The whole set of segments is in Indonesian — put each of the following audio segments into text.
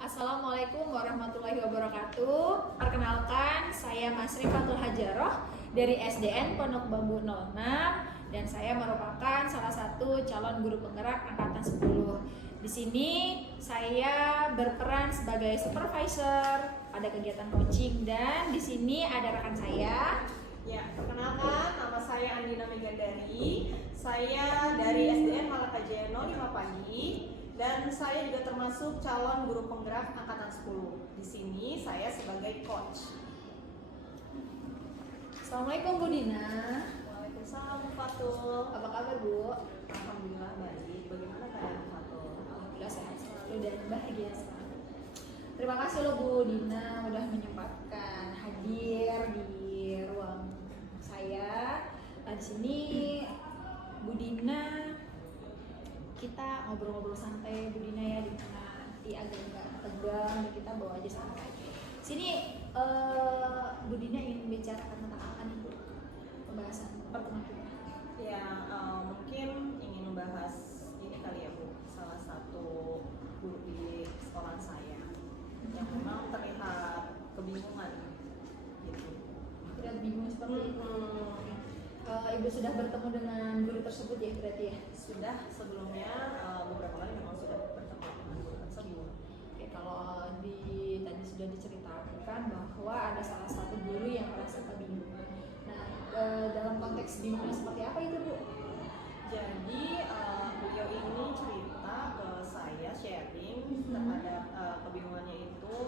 Assalamualaikum warahmatullahi wabarakatuh. Perkenalkan, saya Mas Rifatul Hajaroh dari SDN Pondok Bambu 06 dan saya merupakan salah satu calon guru penggerak angkatan 10. Di sini saya berperan sebagai supervisor pada kegiatan coaching dan di sini ada rekan saya. Ya, perkenalkan nama saya Andina Megandari. Saya dari SDN Malakajaya 05 Pagi dan saya juga termasuk calon guru penggerak angkatan 10. Di sini saya sebagai coach. Assalamualaikum Bu Dina. Waalaikumsalam Bu Fatul. Apa kabar Bu? Alhamdulillah baik. Bagaimana keadaan Bu Fatul? Alhamdulillah sehat selalu dan bahagia selalu. Terima kasih loh Bu Dina udah menyempatkan hadir di ruang saya. Nah, di sini Bu Dina kita ngobrol-ngobrol santai Bu Dina ya, di mana nanti agak nggak tegang dan kita bawa aja santai. Sini Bu Dina ingin bicara tentang apa nih Bu? Pembahasan pertemuan kita. Ya, mungkin ingin membahas ini kali ya Bu, salah satu guru di sekolah saya yang memang terlihat kebingungan gitu. Tidak bingung seperti itu. Ibu sudah bertemu dengan guru tersebut ya berarti ya? Sudah sebelumnya beberapa kali memang sudah bertemu dengan guru tersebut. Oke, kalau tadi sudah diceritakan bahwa ada salah satu guru yang merasa kebingungan. Nah, dalam konteks bingungnya seperti apa itu Bu? Jadi beliau ini cerita ke saya sharing terhadap kebingungannya itu.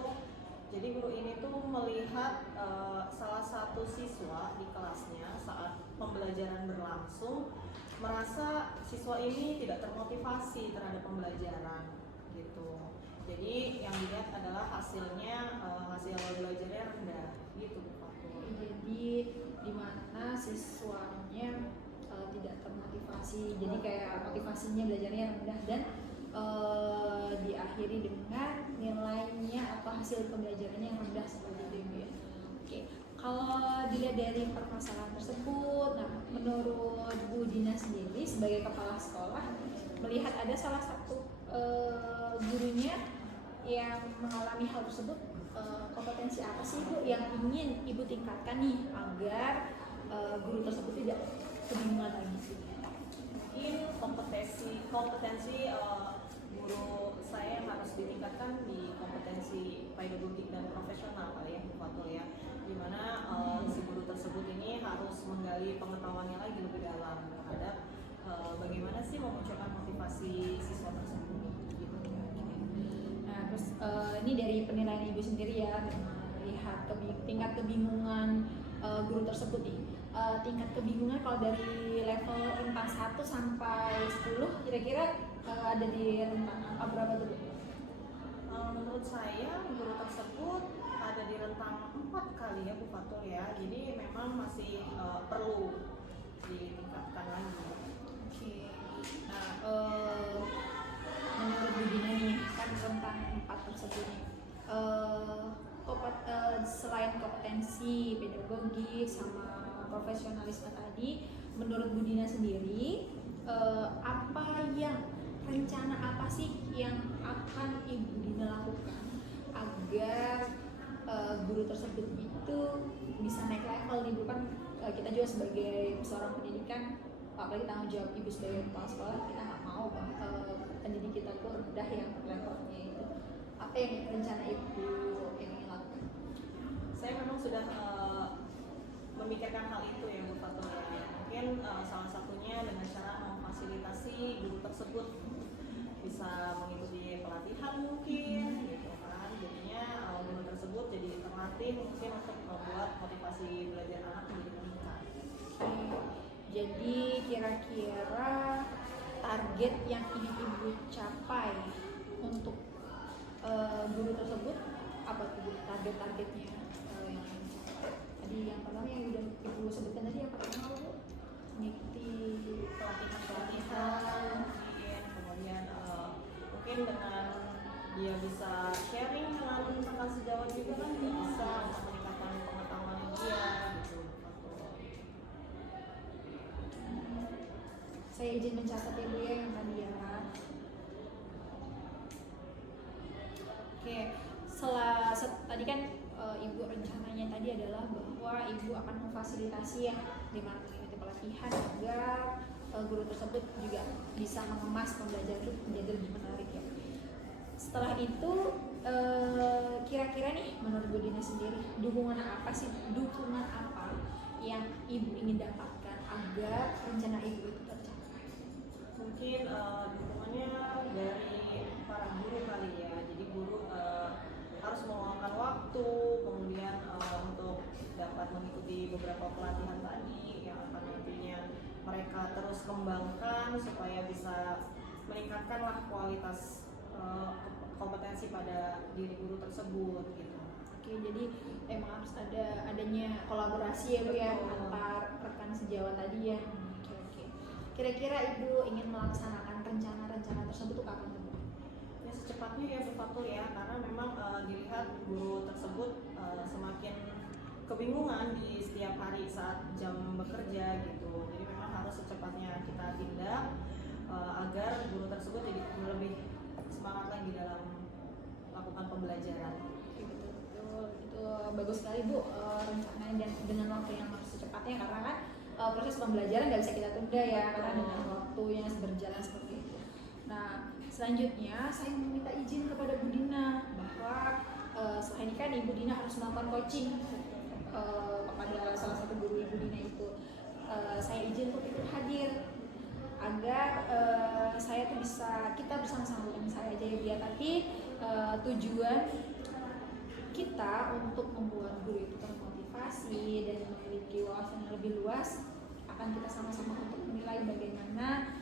Jadi guru ini tuh melihat salah satu siswa di kelasnya saat pembelajaran berlangsung merasa siswa ini tidak termotivasi terhadap pembelajaran gitu. Jadi yang dilihat adalah hasilnya hasil belajarnya rendah gitu Bu Fatul. Jadi di mana siswanya tidak termotivasi, jadi kayak motivasinya belajarnya rendah dan diakhiri dengan nilainya atau hasil pembelajarannya yang rendah seperti itu ya. Oke, kalau dilihat dari permasalahan tersebut, nah menurut Bu Dina sendiri sebagai kepala sekolah melihat ada salah satu gurunya yang mengalami hal tersebut, kompetensi apa sih Bu yang ingin Ibu tingkatkan nih agar guru tersebut tidak kebingungan lagi? Mungkin kompetensi guru saya yang harus ditingkatkan di kompetensi pedagogik dan profesional kali ya Bu Fatul ya, dimana si guru tersebut ini harus menggali pengetahuannya lagi lebih dalam terhadap bagaimana sih memunculkan motivasi siswa tersebut gitu. Nah, terus ini dari penilaian Ibu sendiri ya, melihat tingkat kebingungan guru tersebut nih. Tingkat kebingungan kalau dari level rentang 1 sampai 10 kira-kira ada di rentang angka berapa tuh Bu? Menurut saya guru tersebut ada di rentang 4 kali ya Bu Fatul ya, jadi memang masih perlu ditingkatkan lagi. Oke. Nah, menurut Bu Dina nih kan rentang 4 tersebut nih, selain kompetensi pedagogik sama profesionalisme tadi, menurut Bu Dina sendiri rencana apa sih yang akan Ibu Dina lakukan agar guru tersebut itu bisa naik level nih Bu? Kan kita juga sebagai seorang pendidikan, apalagi tanggung jawab Ibu sebagai kepala sekolah, kita nggak mau pendidik kita tuh rendah yang levelnya itu. Apa yang rencana Ibu yang ingin lakukan? Saya memang sudah memikirkan hal itu ya Bu Fatul ya. Mungkin salah satunya dengan cara memfasilitasi guru tersebut bisa mengikuti pelatihan mungkin gitu kan. Jadinya guru tersebut jadi terlatih mungkin untuk membuat motivasi belajar anak menjadi meningkat. Jadi kira-kira target yang ingin Ibu capai untuk guru tersebut apa tuh target-targetnya? Yang tadi yang pertama yang udah Ibu sebutkan tadi, yang pertama Bu mengikuti pelatihan kemudian mungkin dengan dia bisa sharing dengan rekan sejawat juga kan dia bisa meningkatkan pengetahuan dia gitu. Saya izin mencatat ya Bu ya yang tadi ya. Oke, tadi kan ibu rencananya tadi adalah bahwa ibu akan memfasilitasi yang dimana mengikuti pelatihan agar guru tersebut juga bisa mengemas pembelajaran itu menjadi lebih menarik ya. Setelah itu kira-kira nih menurut Bu Dina sendiri dukungan apa yang ibu ingin dapatkan agar rencana ibu itu tercapai? Mungkin dukungannya dari para guru kali ya. Jadi guru harus meluangkan waktu, kemudian untuk dapat mengikuti beberapa pelatihan tadi yang akan nantinya mereka terus kembangkan supaya bisa meningkatkanlah kualitas kompetensi pada diri guru tersebut gitu. Oke, jadi emang harus adanya kolaborasi ya Bu ya antar rekan sejawat tadi ya. Oke. Kira-kira ibu ingin melaksanakan rencana-rencana tersebut tuh kapan Bu? Ya secepatnya ya Bu Fatul ya, karena memang dilihat guru tersebut semakin kebingungan di setiap hari saat jam bekerja gitu. Jadi memang harus secepatnya kita tindak agar guru tersebut jadi lebih semangat lagi dalam melakukan pembelajaran. Betul, itu bagus sekali Bu rencananya dan dengan waktu yang harus secepatnya karena kan proses pembelajaran nggak bisa kita tunda ya karena dengan waktu yang berjalan seperti itu. Nah selanjutnya saya meminta izin kepada Bu Dina bahwa setelah ini kan Ibu Dina harus melakukan coaching kepada salah satu guru Ibu Dina itu. Saya izin untuk ikut hadir agar kita bersama-sama dengan saya aja ya biar nanti tujuan kita untuk membuat guru itu termotivasi dan memiliki wawasan yang lebih luas akan kita sama-sama untuk menilai bagaimana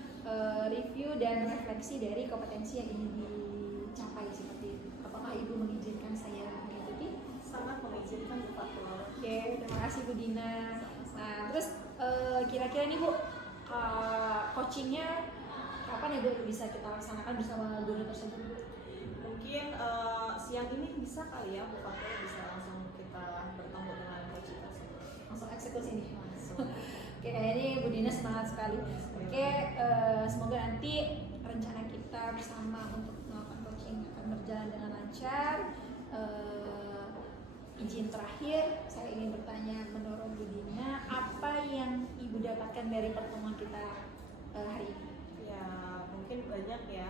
review dan refleksi dari kompetensi yang ingin dicapai seperti itu. Apakah Ibu mengizinkan saya mengikuti? Sangat mengizinkan Bu Fatul. Oke, terima kasih Bu Dina. Nah, terus kira-kira nih Bu, coachingnya kapan ya Bu bisa kita laksanakan bersama guru tersebut Bu? Mungkin siang ini bisa kali ya Bu Fatul, bisa langsung kita bertemu dengan coach tersebut. Langsung eksekusi nih langsung. Oke, kayaknya Bu Dina semangat sekali. Oke, semoga nanti rencana kita bersama untuk melakukan coaching akan berjalan dengan lancar. Izin terakhir, saya ingin bertanya menurut Bu Dina, apa yang Ibu dapatkan dari pertemuan kita hari ini? Ya mungkin banyak ya.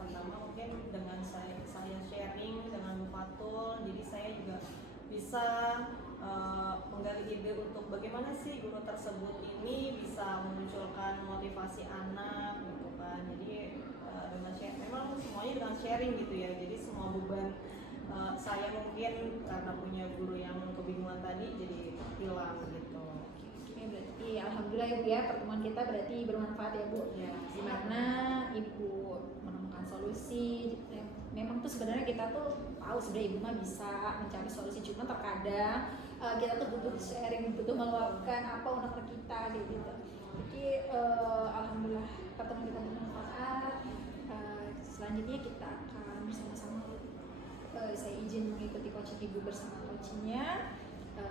Pertama mungkin dengan saya sharing dengan Bu Fatul, jadi saya juga bisa menggali ide untuk bagaimana sih guru tersebut ini bisa memunculkan motivasi anak gitu kan. Jadi dengan memang semuanya dengan sharing gitu ya. Jadi semua beban saya mungkin karena punya guru yang kebingungan tadi jadi hilang gitu. Oke, berarti alhamdulillah ya Bu ya, pertemuan kita berarti bermanfaat ya Bu. Ya, Dimana Ibu menemukan solusi. Memang tuh sebenarnya kita tuh tahu sebenarnya Ibu mah bisa mencari solusi, cuma terkadang kita tuh butuh sharing, butuh meluapkan apa unek-unek kita kayak gitu. Jadi alhamdulillah pertemuan kita bermanfaat. Selanjutnya kita akan bersama-sama. Saya izin mengikuti coaching Ibu bersama coachingnya.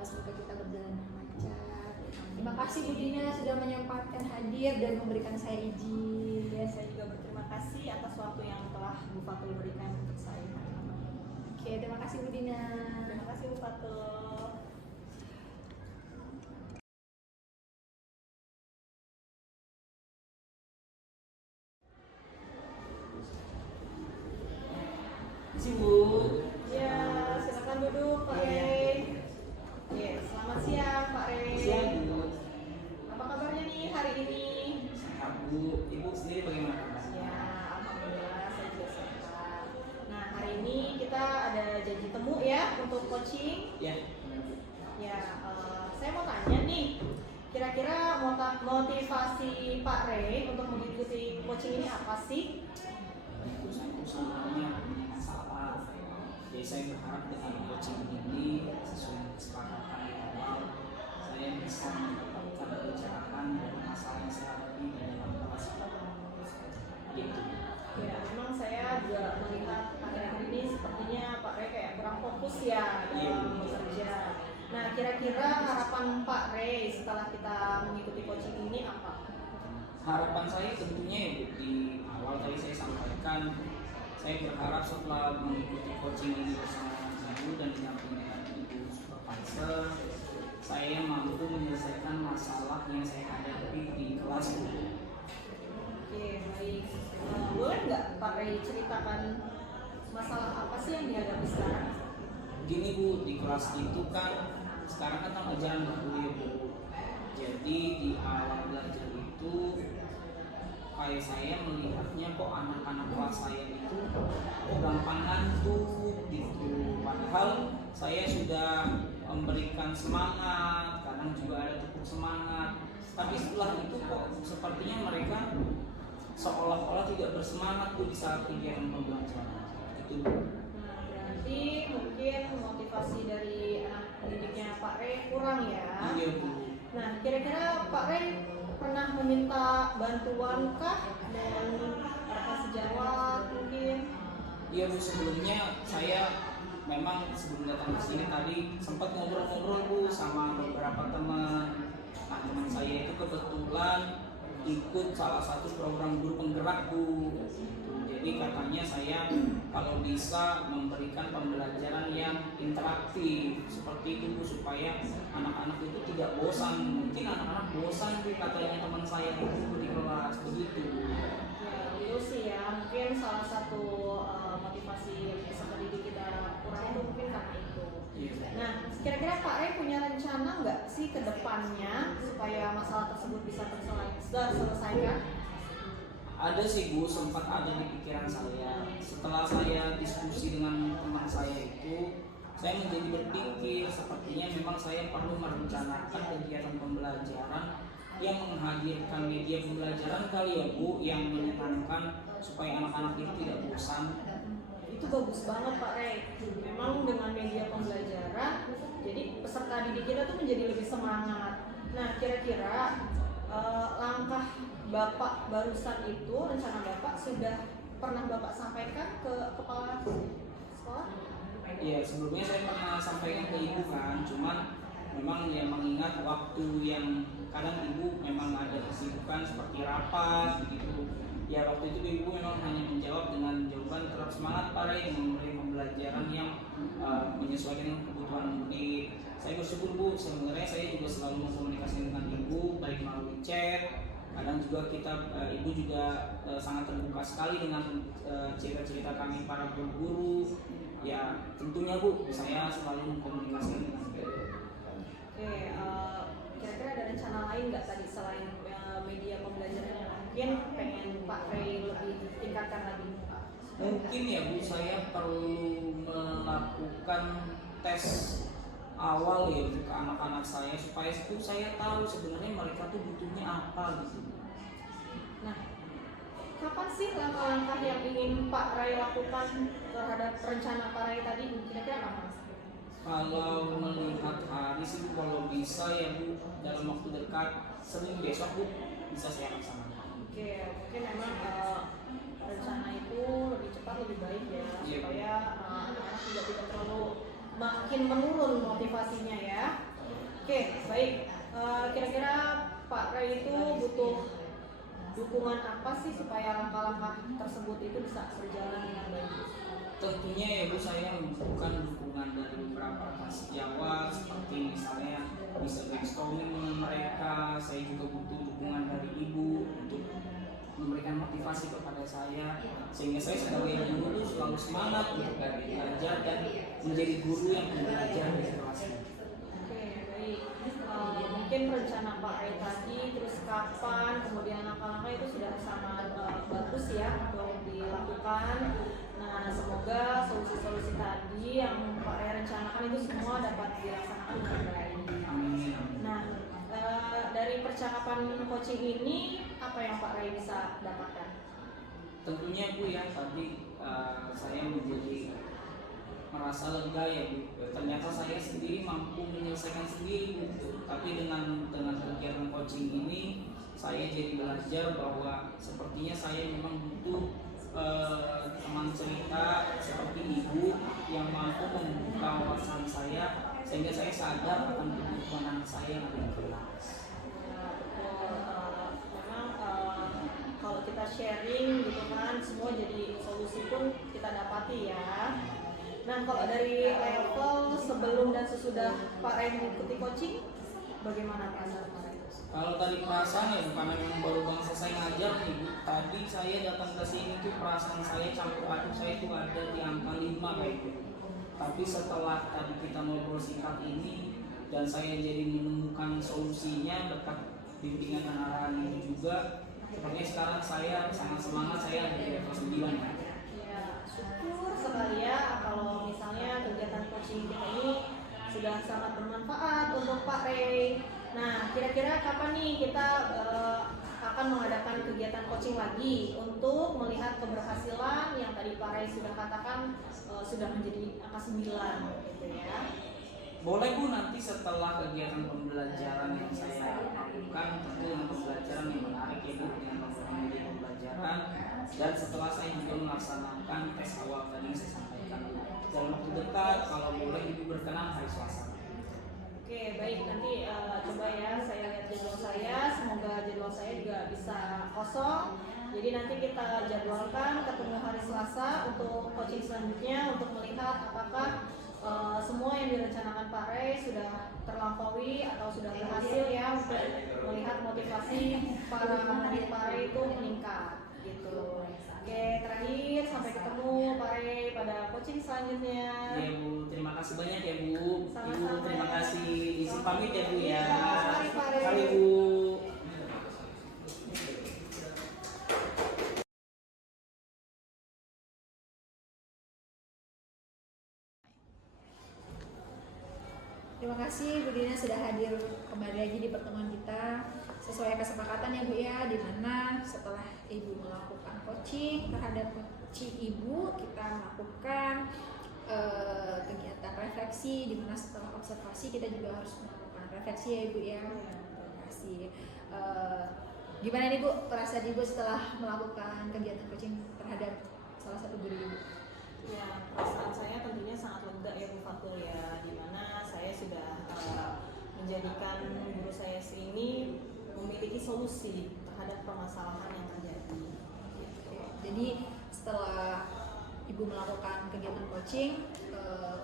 Semoga kita berjalan dengan lancar. Terima kasih Bu Dina sudah menyempatkan hadir dan memberikan saya izin. Saya juga berterima kasih atas waktu yang telah Bu Fatul berikan untuk saya. Oke, terima kasih Bu Dina. Terima kasih Bu Fatul. Isi Bu. Ya, silakan duduk Pak Rey. Ya, selamat siang Pak Rey. Siang Bu. Apa kabarnya nih hari ini? Sehat Bu. Ibu sendiri bagaimana kabarnya? Ya, alhamdulillah saya juga sehat. Nah, hari ini kita ada janji temu ya untuk coaching. Ya. Ya, saya mau tanya nih, kira-kira motivasi Pak Rey untuk mengikuti coaching ini apa sih? Itu saya sebenarnya masalah. Jadi saya berharap dengan coaching ini sesuai kesepakatan di awal, saya bisa mendapatkan pencerahan dari masalah yang saya hadapi di dalam kelas. Gitu. Ya, memang saya juga melihat akhir-akhir ini sepertinya Pak Rey kayak kurang fokus ya dalam bekerja. Nah, kira-kira harapan Pak Rey setelah kita mengikuti coaching ini apa? Harapan saya tentunya ya Bu, di awal tadi saya sampaikan saya berharap setelah mengikuti coaching ini bersama ibu dan didampingi dengan ibu supervisor, saya mampu menyelesaikan masalah yang saya hadapi di kelas Bu. Oke, baik. Boleh nggak Pak Ray ceritakan masalah apa sih yang dihadapi sekarang? Gini Bu, di kelas itu kan sekarang kan ajaran baru ya Bu. Jadi di awal belajar itu kayak saya melihatnya kok anak-anak kelas saya itu kok gampang ngantuk gitu. Padahal saya sudah memberikan semangat, kadang juga ada tepuk semangat. Tapi setelah itu kok sepertinya mereka seolah-olah tidak bersemangat tuh di saat kegiatan pembelajaran. Itu. Nah, berarti mungkin motivasi dari anak didiknya Pak Ray kurang ya? Iya Bu. Nah, kira-kira Pak Ray pernah meminta bantuan kah dan apa sejawat mungkin? Iya Bu, sebelumnya saya memang sebelum datang ke sini tadi sempat ngobrol-ngobrol Bu sama beberapa teman. Nah, teman saya itu kebetulan ikut salah satu program guru penggerak Bu. Jadi katanya saya kalau bisa memberikan pembelajaran yang interaktif seperti itu Bu, supaya anak-anak itu tidak bosan. Mungkin anak-anak bosan Bu katanya teman saya itu di kelas begitu. Ya, itu sih ya, mungkin salah satu motivasi peserta didik kita kurang itu mungkin karena itu. Iya. Nah, kira-kira Pak Ray punya rencana nggak sih ke depannya supaya masalah tersebut bisa terselesaikan? Ada sih Bu, sempat ada di pikiran saya. Setelah saya diskusi dengan teman saya itu, saya menjadi berpikir sepertinya memang saya perlu merencanakan kegiatan pembelajaran yang menghadirkan media pembelajaran kali ya Bu, yang menyenangkan supaya anak-anak itu tidak bosan. Itu bagus banget Pak Ray. Memang dengan media pembelajaran, jadi peserta didik kita tuh menjadi lebih semangat. Nah, kira-kira langkah Bapak barusan itu, rencana Bapak sudah pernah Bapak sampaikan ke kepala sekolah? Iya, sebelumnya saya pernah sampaikan ke ibu kan, cuman memang ya mengingat waktu yang kadang ibu memang ada kesibukan seperti rapat begitu. Ya waktu itu ibu memang hanya menjawab dengan jawaban tetap semangat Pak Ray, memberi pembelajaran yang menyesuaikan dengan kebutuhan murid. Saya bersyukur Bu, sebenarnya saya juga selalu mengkomunikasi dengan ibu baik melalui chat. Kadang juga ibu juga sangat terbuka sekali dengan cerita-cerita kami para guru. Ya tentunya Bu, saya selalu mengkomunikasi dengan ibu. Oke, kira-kira ada rencana lain nggak tadi selain media pembelajaran yang mungkin pengen Pak Ray lebih tingkatkan lagi? Mungkin ya Bu, saya perlu melakukan tes awal ya ke anak-anak saya supaya itu saya tahu sebenarnya mereka tuh butuhnya apa gitu. Nah, kapan sih langkah-langkah yang ingin Pak Ray lakukan terhadap rencana Pak Ray tadi? Kira-kira kapan? Kalau melihat hari sih Bu, kalau bisa ya Bu dalam waktu dekat Senin besok Bu bisa saya laksanakan. Oke, mungkin memang rencana itu lebih cepat lebih baik ya, Iya. supaya anak-anak juga tidak terlalu makin menurun motivasinya ya. Oke, baik. Kira-kira Pak Ray itu butuh dukungan apa sih supaya langkah-langkah tersebut itu bisa berjalan dengan baik? Tentunya ya Bu, saya membutuhkan dukungan dari beberapa rekan sejawat seperti misalnya bisa brainstorming dengan mereka. Saya juga butuh dukungan dari ibu untuk memberikan motivasi kepada saya sehingga saya sebagai guru itu selalu semangat untuk belajar dan menjadi guru yang belajar di kelasnya. Oke, baik. Mungkin rencana Pak Ray tadi, terus kapan, kemudian langkah-langkah itu sudah sangat bagus ya untuk dilakukan. Nah, semoga solusi-solusi tadi yang Pak Ray rencanakan itu semua dapat dilaksanakan dengan baik. Amin. Nah, dari percakapan coaching ini, apa yang Pak Ray bisa dapatkan? Tentunya Bu ya, tadi saya menjadi merasa lega ya Bu. Ternyata saya sendiri mampu menyelesaikan sendiri Bu. Tapi dengan kegiatan coaching ini saya jadi belajar bahwa sepertinya saya memang butuh teman cerita seperti ibu yang mampu membuka wawasan saya sehingga saya sadar akan kebutuhan anak saya yang ada di kelas. Memang kalau kita sharing gitu kan, semua jadi solusi pun kita Nah, kalau dari level sebelum dan sesudah Pak Ray mengikuti coaching, bagaimana perasaan Pak Ray? Kalau tadi perasaan ya karena memang baru banget selesai ngajar nih Bu. Tadi saya datang ke sini tuh perasaan saya campur aduk saya tuh ada di angka 5 kayak gitu. Tapi setelah tadi kita ngobrol singkat ini dan saya jadi menemukan solusinya berkat bimbingan dan arahan ini juga, sepertinya sekarang saya sangat semangat, saya ada di level 9 ya. Ya, syukur sekali ya kalau misalnya kegiatan coaching kita ini sudah sangat bermanfaat untuk Pak Ray. Nah, kira-kira kapan nih kita akan mengadakan kegiatan coaching lagi untuk melihat keberhasilan yang tadi Pak Ray sudah katakan sudah menjadi angka 9 gitu ya. Boleh Bu, nanti setelah kegiatan pembelajaran yang saya lakukan, tentu dengan pembelajaran yang menarik ya Bu, dengan memiliki pembelajaran, dan setelah saya juga melaksanakan tes awal tadi yang saya sampaikan dalam waktu dekat, kalau boleh Ibu berkenan hari Selasa. Oke, baik, nanti coba ya saya lihat jadwal saya, semoga jadwal saya juga bisa kosong. Jadi nanti kita jadwalkan ketemu hari Selasa untuk coaching selanjutnya untuk melihat apakah semua yang direncanakan Pak Ray sudah terlampaui atau sudah berhasil ya untuk melihat motivasi para murid Pak Ray itu meningkat gitu. Oke, terakhir sampai ketemu Pak Ray pada coaching selanjutnya. Ya Bu, terima kasih banyak ya Bu. Sama-sama. Ibu terima kasih. Izin pamit ya Bu ya. Iya, mari, Pak Ray. Mari Bu. Terima kasih Bu Dina sudah hadir kembali lagi di pertemuan kita sesuai kesepakatan ya Bu ya, di mana setelah Ibu melakukan coaching terhadap coaching Ibu, kita melakukan kegiatan refleksi, di mana setelah observasi kita juga harus melakukan refleksi ya Ibu ya. Terima kasih. Gimana nih Bu perasaan Ibu setelah melakukan kegiatan coaching terhadap salah satu guru Ibu? Ya, perasaan saya tentunya sangat lega ya Bu Fatul ya, dimana saya sudah menjadikan guru saya ini memiliki solusi terhadap permasalahan yang terjadi. Jadi setelah Ibu melakukan kegiatan coaching,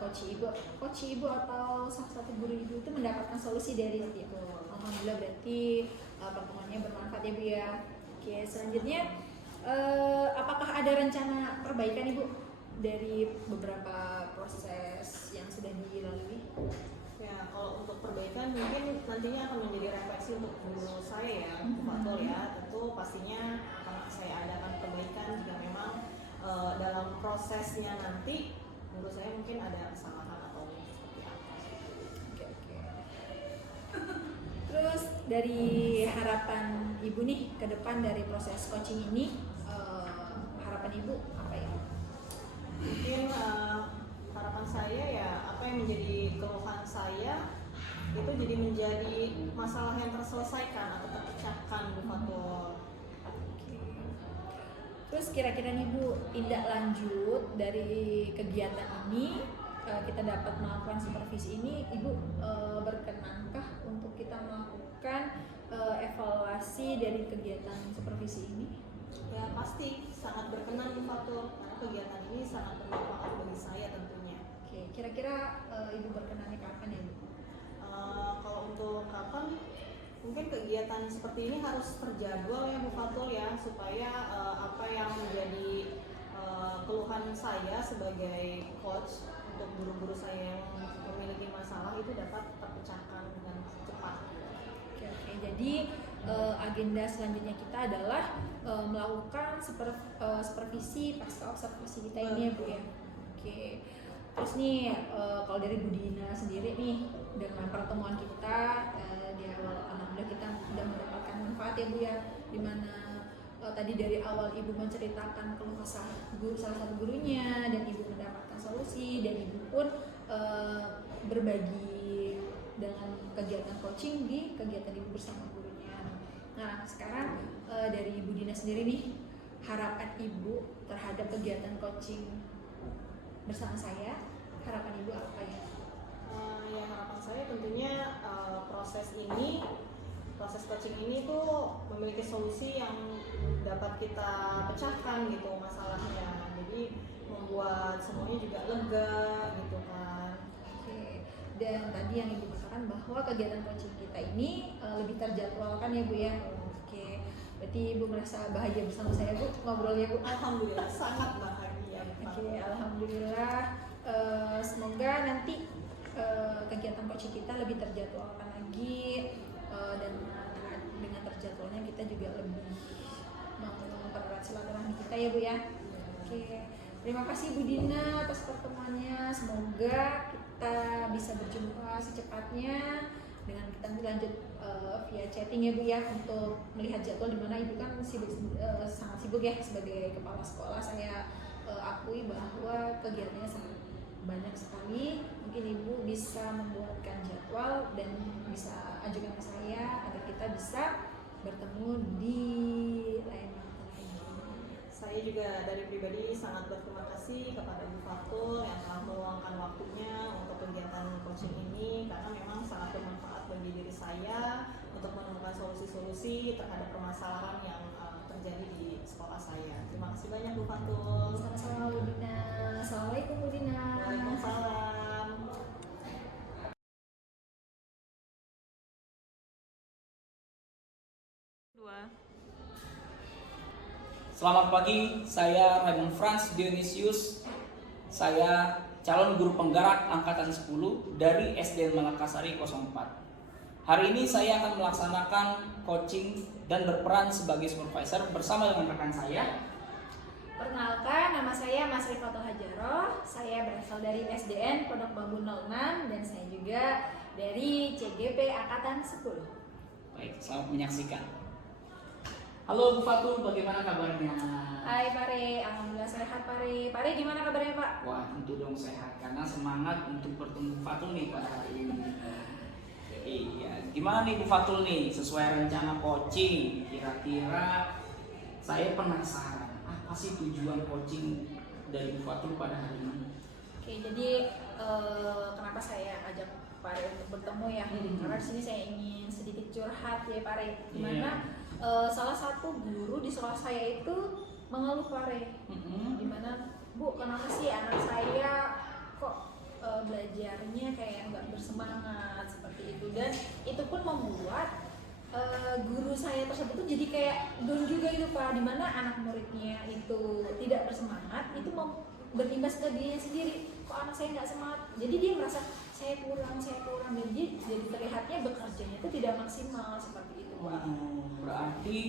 coach Ibu atau salah satu guru Ibu itu mendapatkan solusi dari itu. Alhamdulillah berarti pertemuannya bermanfaat ya Bu ya. Oke, selanjutnya apakah ada rencana perbaikan Ibu dari beberapa proses yang sudah dilalui? Ya, kalau untuk perbaikan mungkin nantinya akan menjadi refleksi untuk guru saya ya, Bu Fatul ya. Tentu pastinya akan saya adakan perbaikan jika memang dalam prosesnya nanti menurut saya mungkin ada kesalahan atau seperti apa. Oke. Terus dari harapan Ibu nih ke depan dari proses coaching ini, harapan Ibu apa ya? Mungkin harapan saya ya apa yang menjadi keluhan saya itu jadi menjadi masalah yang terselesaikan atau terpecahkan Bu Fatul. Terus kira-kira nih Bu, tindak lanjut dari kegiatan ini, kita dapat melakukan supervisi ini, Ibu berkenankah untuk kita melakukan evaluasi dari kegiatan supervisi ini? Ya pasti sangat berkenan Bu Fatul karena kegiatan ini sangat bermanfaat bagi saya tentunya. Oke, kira-kira Ibu berkenannya kapan ya Bu? Kalau untuk kapan? Mungkin kegiatan seperti ini harus terjadwal ya Bu Fatul ya, supaya apa yang menjadi keluhan saya sebagai coach untuk guru-guru saya yang memiliki masalah itu dapat terpecahkan dengan cepat. Oke, jadi agenda selanjutnya kita adalah melakukan supervisi pasca observasi kita ini ya Bu ya. Oke. Terus nih kalau dari Bu Dina sendiri nih dengan pertemuan kita di awal, alhamdulillah kita sudah mendapatkan manfaat ya Bu ya, dimana tadi dari awal Ibu menceritakan keluh kesah salah satu gurunya dan Ibu mendapatkan solusi, dan Ibu pun berbagi dengan kegiatan coaching di kegiatan Ibu bersama gurunya. Nah sekarang dari Ibu Dina sendiri nih, harapan Ibu terhadap kegiatan coaching bersama saya, harapan Ibu apa ya? Ya harapan saya tentunya proses coaching ini tuh memiliki solusi yang dapat kita pecahkan gitu masalahnya. Jadi membuat membuat semuanya juga lega gitu kan. Oke. Dan tadi yang Ibu katakan bahwa kegiatan coaching kita ini lebih terjadwalkan ya Bu ya. Oke. Berarti Ibu merasa bahagia bersama saya Bu ngobrolnya Bu. Alhamdulillah sangat bahagia. Oke, alhamdulillah. Semoga nanti kegiatan coaching kita lebih terjadwalkan lagi dan dengan terjadwalnya kita juga lebih mempererat silaturahmi kita ya Bu ya. Oke, terima kasih Bu Dina atas pertemuannya. Semoga kita bisa berjumpa secepatnya dengan kita nanti lanjut via chatting ya Bu ya untuk melihat jadwal, di mana Ibu kan sangat sibuk ya sebagai kepala sekolah. Saya akui bahwa kegiatannya sangat banyak sekali. Mungkin Ibu bisa membuatkan jadwal dan bisa ajukan ke saya agar kita bisa bertemu di lain waktu lagi. Saya juga dari pribadi sangat berterima kasih kepada Bu Fatul yang telah meluangkan waktunya untuk kegiatan coaching ini, karena memang sangat bermanfaat bagi diri saya untuk menemukan solusi-solusi terhadap permasalahan yang terjadi di sekolah saya. Terima kasih banyak Bu Fatul. Sama-sama Bu Dina. Assalamualaikum Bu Dina. Waalaikumsalam. Selamat pagi, saya Raymond Franz Dionysius. Saya calon guru penggerak angkatan 10 dari SDN Malakasari 04. Hari ini saya akan melaksanakan coaching dan berperan sebagai supervisor bersama dengan rekan saya. Perkenalkan, nama saya Mas Rifatul Hajaroh. Saya berasal dari SDN Pondok Bambu 06 dan saya juga dari CGP angkatan 10. Baik, selamat menyaksikan. Halo Bu Fatul, bagaimana kabarnya? Hai Pare, alhamdulillah sehat Pare. Pare gimana kabarnya Pak? Wah, tentu dong sehat karena semangat untuk bertemu Bu Fatul nih pada hari ini. Iya, gimana nih Bu Fatul nih sesuai rencana coaching? Kira-kira saya penasaran apa sih tujuan coaching dari Bu Fatul pada hari ini? Oke, jadi kenapa saya ajak Pare untuk bertemu ya? Karena di sini saya ingin sedikit curhat ya Pare. Dimana salah satu guru di sekolah saya itu mengeluh Pare. Dimana Bu, kenapa sih anak saya kok belajarnya kayak nggak bersemangat seperti itu, dan itu pun membuat guru saya tersebut tuh jadi kayak down juga gitu Pak, dimana anak muridnya itu tidak bersemangat, itu berimbas ke dirinya sendiri. Kok anak saya nggak semangat, jadi dia merasa saya kurang, jadi terlihatnya bekerjanya itu tidak maksimal seperti itu Pak. Berarti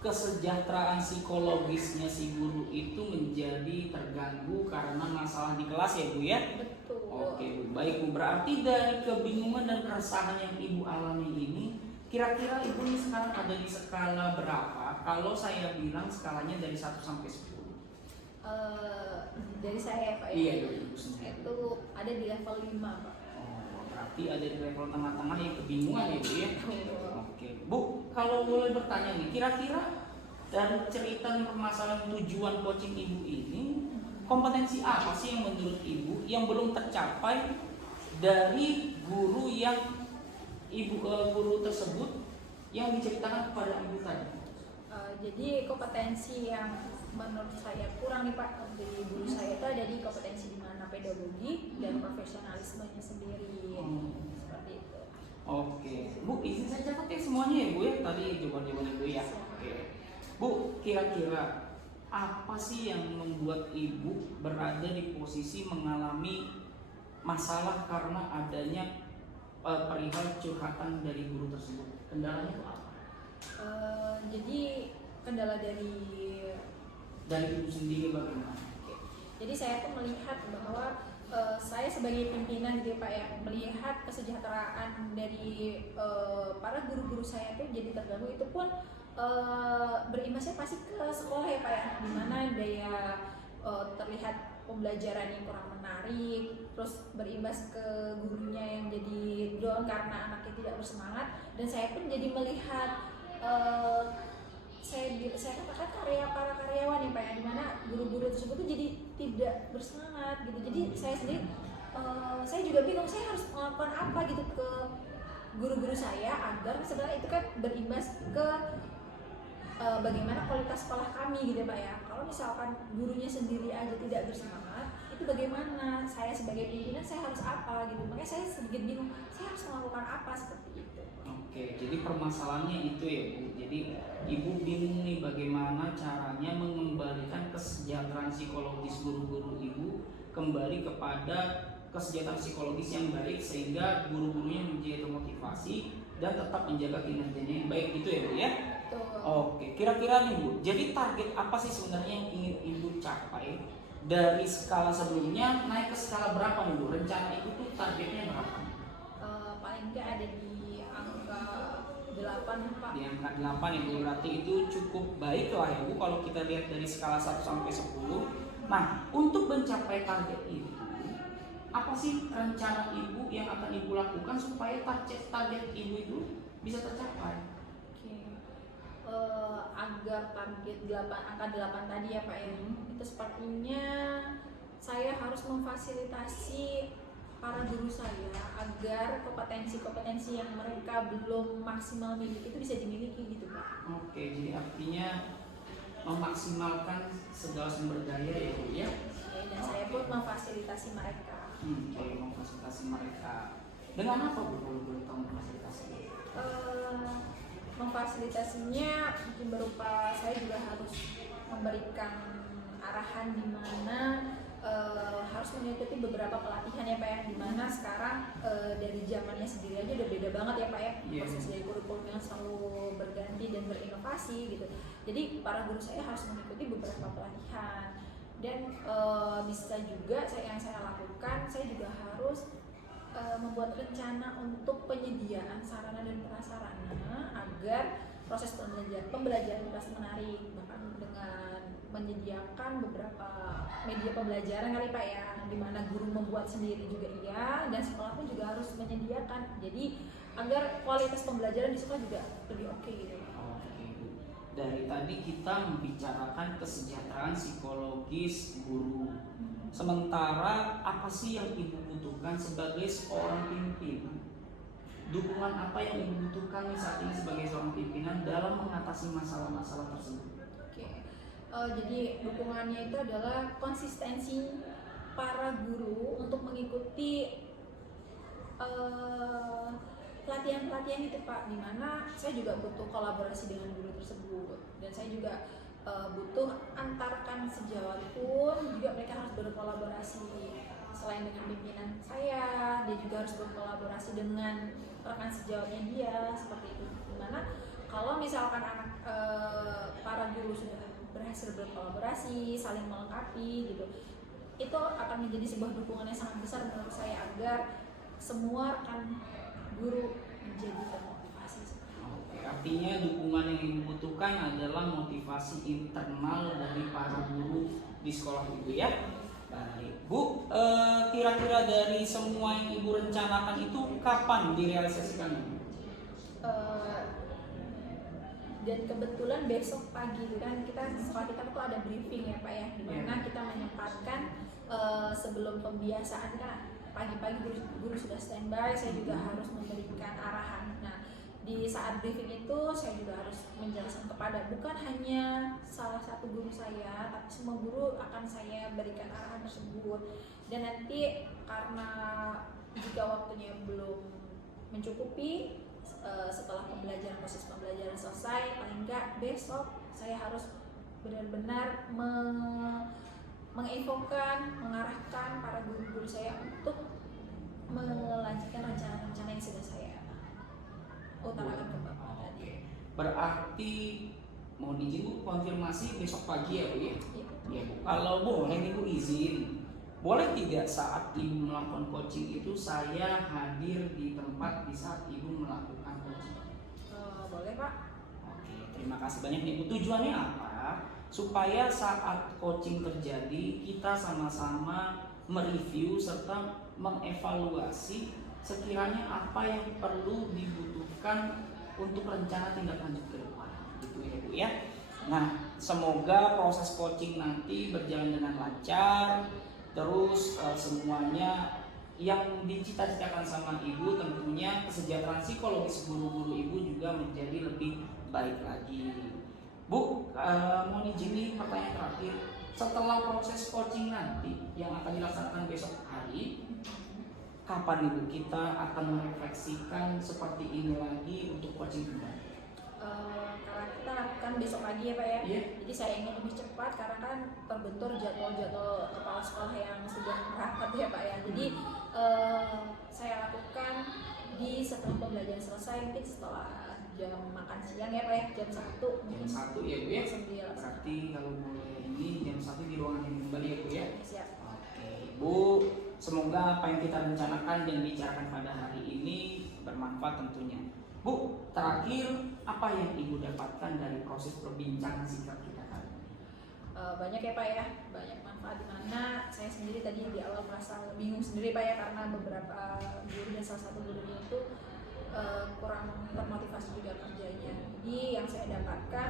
kesejahteraan psikologisnya si guru itu menjadi terganggu karena masalah di kelas ya Bu ya? Betul. Oke Bu, baik Bu. Berarti dari kebingungan dan keresahan yang Ibu alami ini, kira-kira Ibu ini sekarang ada di skala berapa? Kalau saya bilang skalanya dari 1 sampai 10. Dari saya Pak ya? Iya, dari Ibu sendiri. Itu ada di level 5 Pak. Oh, berarti ada di level tengah-tengah yang kebingungan ya Bu ya? Betul. Oke Bu, kalau boleh bertanya nih, kira-kira dari cerita dan permasalahan tujuan coaching Ibu ini, kompetensi apa sih yang menurut Ibu yang belum tercapai dari guru guru tersebut yang diceritakan kepada Ibu tadi? Jadi kompetensi yang menurut saya kurang nih Pak dari guru saya itu ada di kompetensi di mana pedagogi dan profesionalismenya sendiri. Seperti itu. Oke, Bu, izin saya catat ya semuanya ya Bu ya, tadi jawaban-jawaban Ibu ya. Oke. Bu, kira-kira apa sih yang membuat Ibu berada di posisi mengalami masalah karena adanya perihal curhatan dari guru tersebut? Kendalanya itu apa? Jadi kendala dari Ibu sendiri bagaimana? Jadi saya tuh melihat bahwa saya sebagai pimpinan gitu ya Pak ya, melihat kesejahteraan dari para guru-guru saya tuh jadi terganggu. Itu pun berimbasnya pasti ke sekolah ya Pak ya, dimana daya terlihat pembelajaran yang kurang menarik, terus berimbas ke gurunya yang jadi down karena anaknya tidak bersemangat. Dan saya pun jadi melihat saya katakan para karyawan ya Pak ya, dimana guru-guru tersebut tuh jadi tidak bersemangat gitu. Jadi saya sendiri saya juga bingung saya harus melakukan apa gitu ke guru-guru saya agar sebenarnya itu kan berimbas ke bagaimana kualitas sekolah kami gitu ya Pak ya. Kalau misalkan gurunya sendiri aja tidak bersemangat, itu bagaimana, saya sebagai pimpinan saya harus apa gitu, makanya saya sedikit bingung saya harus melakukan apa seperti itu. Oke, jadi permasalahannya itu ya Bu. Jadi Ibu bingung nih bagaimana caranya mengembalikan kesejahteraan psikologis guru-guru Ibu kembali kepada kesejahteraan psikologis yang baik sehingga guru-gurunya menjadi termotivasi dan tetap menjaga kinerjanya yang baik gitu ya Bu ya. Tuh. Oke, kira-kira nih Bu, jadi target apa sih sebenarnya yang ingin Ibu capai dari skala sebelumnya naik ke skala berapa nih Bu? Rencana Ibu tuh targetnya berapa? Paling nggak ada di angka 8 Pak. Di angka 8 ya Bu, berarti itu cukup baik lah ya Bu kalau kita lihat dari skala 1 sampai 10. Nah, untuk mencapai target itu, apa sih rencana Ibu yang akan Ibu lakukan supaya target Ibu itu bisa tercapai? Agar target angka 8 tadi ya Pak ya, itu sepertinya saya harus memfasilitasi para guru saya agar kompetensi-kompetensi yang mereka belum maksimal miliki itu bisa dimiliki gitu Pak. Oke, jadi artinya memaksimalkan segala sumber daya ya Bu ya. Dan saya pun memfasilitasi mereka. Oke, memfasilitasi mereka. Dengan apa Bu kalau boleh tahu memfasilitasi? Memfasilitasinya mungkin berupa saya juga harus memberikan arahan di mana harus mengikuti beberapa pelatihan ya Pak ya, di mana sekarang dari zamannya sendiri aja udah beda banget ya Pak ya, proses dari kurikulum yang selalu berganti dan berinovasi gitu. Jadi para guru saya harus mengikuti beberapa pelatihan dan bisa juga yang saya lakukan, saya juga harus membuat rencana untuk penyediaan sarana dan prasarana agar proses pembelajaran terasa menarik, bahkan dengan menyediakan beberapa media pembelajaran kali Pak ya, di mana guru membuat sendiri juga iya, dan sekolah pun juga harus menyediakan, jadi agar kualitas pembelajaran di sekolah juga lebih oke gitu. Oke Bu, dari tadi kita membicarakan kesejahteraan psikologis guru. Sementara apa sih yang Ibu butuhkan sebagai seorang pimpinan? Dukungan apa yang Ibu butuhkan nih saat ini sebagai seorang pimpinan dalam mengatasi masalah-masalah tersebut? Oke. Jadi dukungannya itu adalah konsistensi para guru untuk mengikuti pelatihan-pelatihan itu Pak, dimana saya juga butuh kolaborasi dengan guru tersebut, dan saya juga butuh antarkan sejawat pun juga mereka harus berkolaborasi selain dengan pimpinan saya, dia juga harus berkolaborasi dengan rekan sejawatnya dia seperti itu. Dimana kalau misalkan para guru sudah berhasil berkolaborasi, saling melengkapi gitu, itu akan menjadi sebuah dukungan yang sangat besar menurut saya agar semua rekan guru menjadi termotivasi. Artinya dukungan yang dibutuhkan adalah motivasi internal dari para guru di sekolah Ibu ya. Baik Bu, kira-kira dari semua yang Ibu rencanakan itu kapan direalisasikannya? Dan kebetulan besok pagi kan sekolah kita tuh ada briefing ya Pak ya, dimana kita menyempatkan sebelum pembiasaan kan pagi-pagi guru sudah standby, saya juga harus memberikan arahan. Nah, di saat briefing itu saya juga harus menjelaskan kepada bukan hanya salah satu guru saya, tapi semua guru akan saya berikan arahan tersebut. Dan nanti karena jika waktunya belum mencukupi, setelah proses pembelajaran selesai, paling enggak besok saya harus benar-benar mengarahkan para guru-guru saya untuk melanjutkan rencana-rencana yang sudah saya utarakan ke Bapak tadi. Berarti mohon izin Bu, konfirmasi besok pagi ya Bu ya? Iya. Bu. Kalau boleh nih Bu izin, boleh tidak saat Ibu melakukan coaching itu saya hadir di tempat di saat Ibu melakukan coaching? Boleh Pak. Oke, terima kasih banyak nih Bu. Tujuannya apa? Supaya saat coaching terjadi kita sama-sama mereview serta mengevaluasi sekiranya apa yang perlu dibutuhkan untuk rencana tindak lanjut ke depan, gitu ya Bu ya. Nah, semoga proses coaching nanti berjalan dengan lancar, terus semuanya yang dicita-citakan sama Ibu, tentunya kesejahteraan psikologis guru-guru Ibu juga menjadi lebih baik lagi. Bu, mohon izin nih pertanyaan terakhir. setelah proses coaching nanti yang akan dilaksanakan besok hari, kapan Ibu kita akan merefleksikan seperti ini lagi untuk coaching kembali? Karena kita lakukan besok pagi ya Pak ya. Iya. Jadi saya ingin lebih cepat karena kan terbentur jadwal-jadwal kepala sekolah yang sudah rapat ya Pak ya. Jadi saya lakukan di setelah pembelajaran selesai, mungkin setelah jam makan siang ya Pak ya, jam 1 Jam 1 ya Bu ya? langsung dilaksanakan. Berarti kalau mulai ini jam 1 di ruangan ini kembali ya Bu ya? Siap. Oke Bu, semoga apa yang kita rencanakan dan bicarakan pada hari ini bermanfaat tentunya. Bu, terakhir apa yang Ibu dapatkan dari proses perbincangan singkat kita kali ini? Banyak ya Pak ya, banyak manfaat, di mana saya sendiri tadi di awal merasa bingung sendiri Pak ya, karena beberapa guru dan salah satu gurunya itu kurang termotivasi juga kerjanya. Jadi yang saya mendapatkan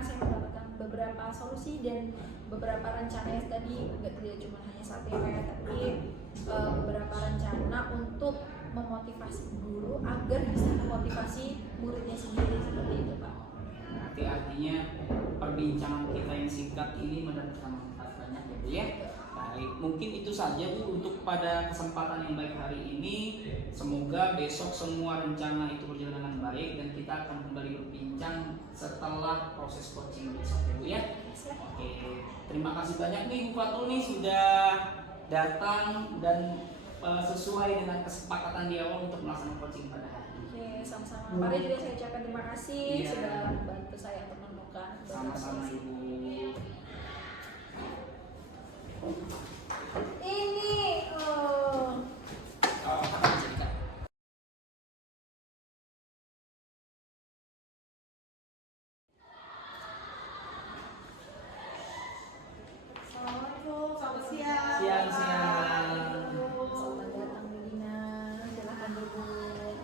beberapa solusi dan beberapa rencana yang tadi tidak cuma hanya satu ya Pak ya, tapi beberapa rencana untuk memotivasi guru agar bisa memotivasi muridnya sendiri, seperti itu Pak. Nanti artinya perbincangan kita yang singkat ini mendapatkan manfaat banyak ya Bu ya. Baik, mungkin itu saja Bu untuk pada kesempatan yang baik hari ini. Semoga besok semua rencana itu berjalan dengan baik dan kita akan kembali berbincang setelah proses coaching besok ya Bu ya. Oke, terima kasih banyak nih Bu Fatul nih sudah datang dan sesuai dengan kesepakatan di awal untuk melaksanakan coaching pada hari ini. Oke, sama-sama. Pak juga saya ucapkan terima kasih Iya. sudah membantu saya untuk menemukan beberapa Sama-sama solusi. Ibu. Ini Apa jadi Kak? Assalamualaikum, selamat siang. Siang-siang. selamat datang Bu Dina, silahkan duduk.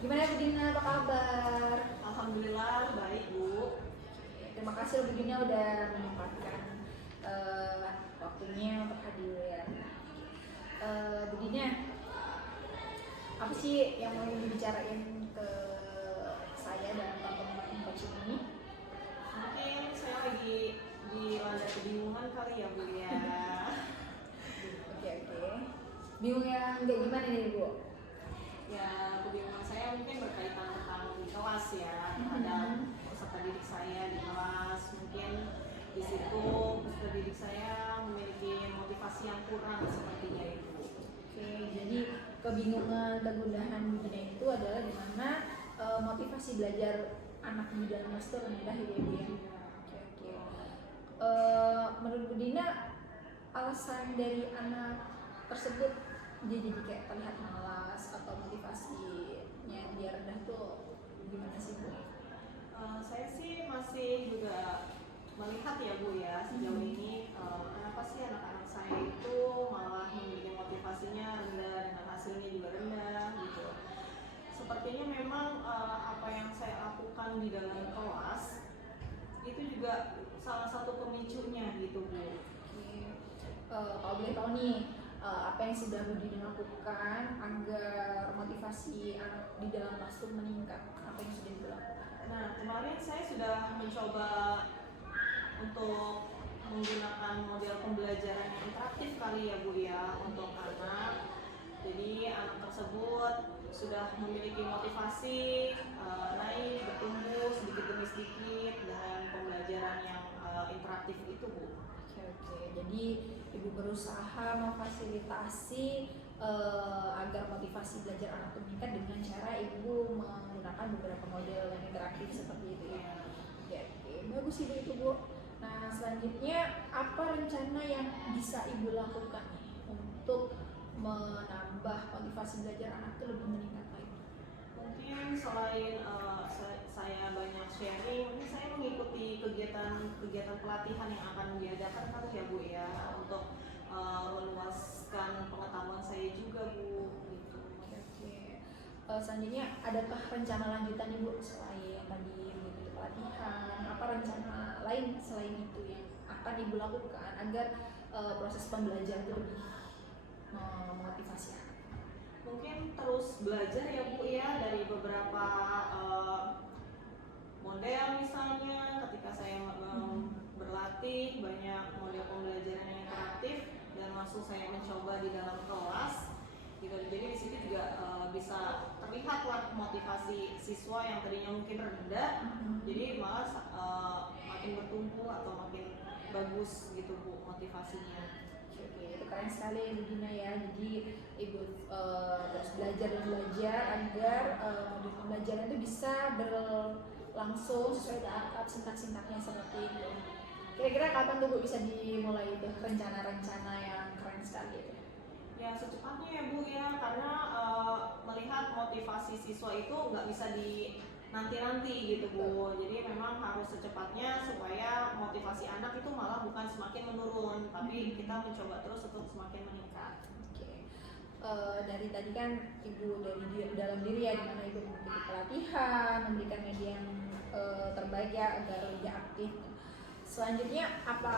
Gimana Bu Dina, apa kabar? Alhamdulillah baik Bu. Terima kasih Bu Dina udah menyempatkan waktunya untuk hadir. Bu Dina, apa sih yang mau dibicarain ke saya dalam teman-teman coaching ini? Mungkin saya lagi dilanda kebingungan kali ya Bu ya. Oke. Bingung yang kayak gimana nih Bu? Ya kebingungan saya mungkin berkaitan tentang di kelas ya, terhadap peserta didik saya di kelas. Mungkin di situ peserta didik saya memiliki motivasi yang kurang sepertinya itu. Oke, jadi kebingungan, kegundahan Bu Dina itu adalah di mana motivasi belajar anak di dalam kelas itu rendah ya Bu ya. Oke. Menurut Bu Dina, alasan dari anak tersebut dia jadi kayak terlihat malas atau motivasinya dia rendah tuh gimana sih Bu? Saya sih masih juga melihat ya Bu ya sejauh ini kenapa sih anak-anak saya itu malah memiliki motivasinya rendah dengan hasilnya juga rendah gitu. Sepertinya memang apa yang saya lakukan di dalam kelas itu juga salah satu pemicunya gitu Bu. Oke. Kalau boleh tahu nih, apa yang sudah Bu Dina lakukan agar motivasi anak di dalam kelas itu meningkat? Apa yang sudah dilakukan? Nah kemarin saya sudah mencoba untuk menggunakan model pembelajaran yang interaktif kali ya Bu ya untuk anak. Jadi anak tersebut sudah memiliki motivasi naik bertumbuh sedikit demi sedikit dengan pembelajaran yang interaktif itu Bu. Oke. Jadi Ibu berusaha memfasilitasi agar motivasi belajar anak itu meningkat dengan cara Ibu menggunakan beberapa model yang interaktif seperti itu ya. Oke. Bagus Ibu itu Bu. Nah selanjutnya apa rencana yang bisa Ibu lakukan nih untuk menambah motivasi belajar anak itu lebih meningkat lagi? Mungkin selain saya banyak sharing, mungkin saya mengikuti kegiatan pelatihan yang akan diadakan kali ya Bu ya untuk meluaskan pengetahuan saya juga Bu gitu. Oke. Selanjutnya adakah rencana lanjutan Ibu selain tadi mengikuti pelatihan? Apa rencana lain selain itu yang akan Ibu lakukan agar proses pembelajaran itu lebih memotivasi anak? Mungkin terus belajar ya Bu ya dari beberapa model misalnya ketika saya berlatih, banyak model pembelajaran yang interaktif, dan langsung saya mencoba di dalam kelas gitu. Jadi di situ juga bisa terlihat lah motivasi siswa yang tadinya mungkin rendah, jadi malah makin bertumbuh atau makin bagus gitu Bu motivasinya. Oke, itu keren sekali ya Bu Dina ya. Jadi Ibu terus belajar dan belajar agar modul pembelajaran itu bisa berlangsung sesuai tahap sintak-sintaknya seperti itu. Kira-kira kapan tuh Bu bisa dimulai itu rencana-rencana yang keren sekali itu? Ya secepatnya ya Bu ya, karena melihat motivasi siswa itu nggak bisa di nanti-nanti gitu Bu. Jadi memang harus secepatnya supaya motivasi anak itu malah bukan semakin menurun, tapi kita mencoba terus untuk semakin meningkat. Oke. Dari tadi kan Ibu dari dalam diri ya, dimana Ibu mengikuti pelatihan, memberikan media yang terbaik ya agar lebih aktif. Selanjutnya apa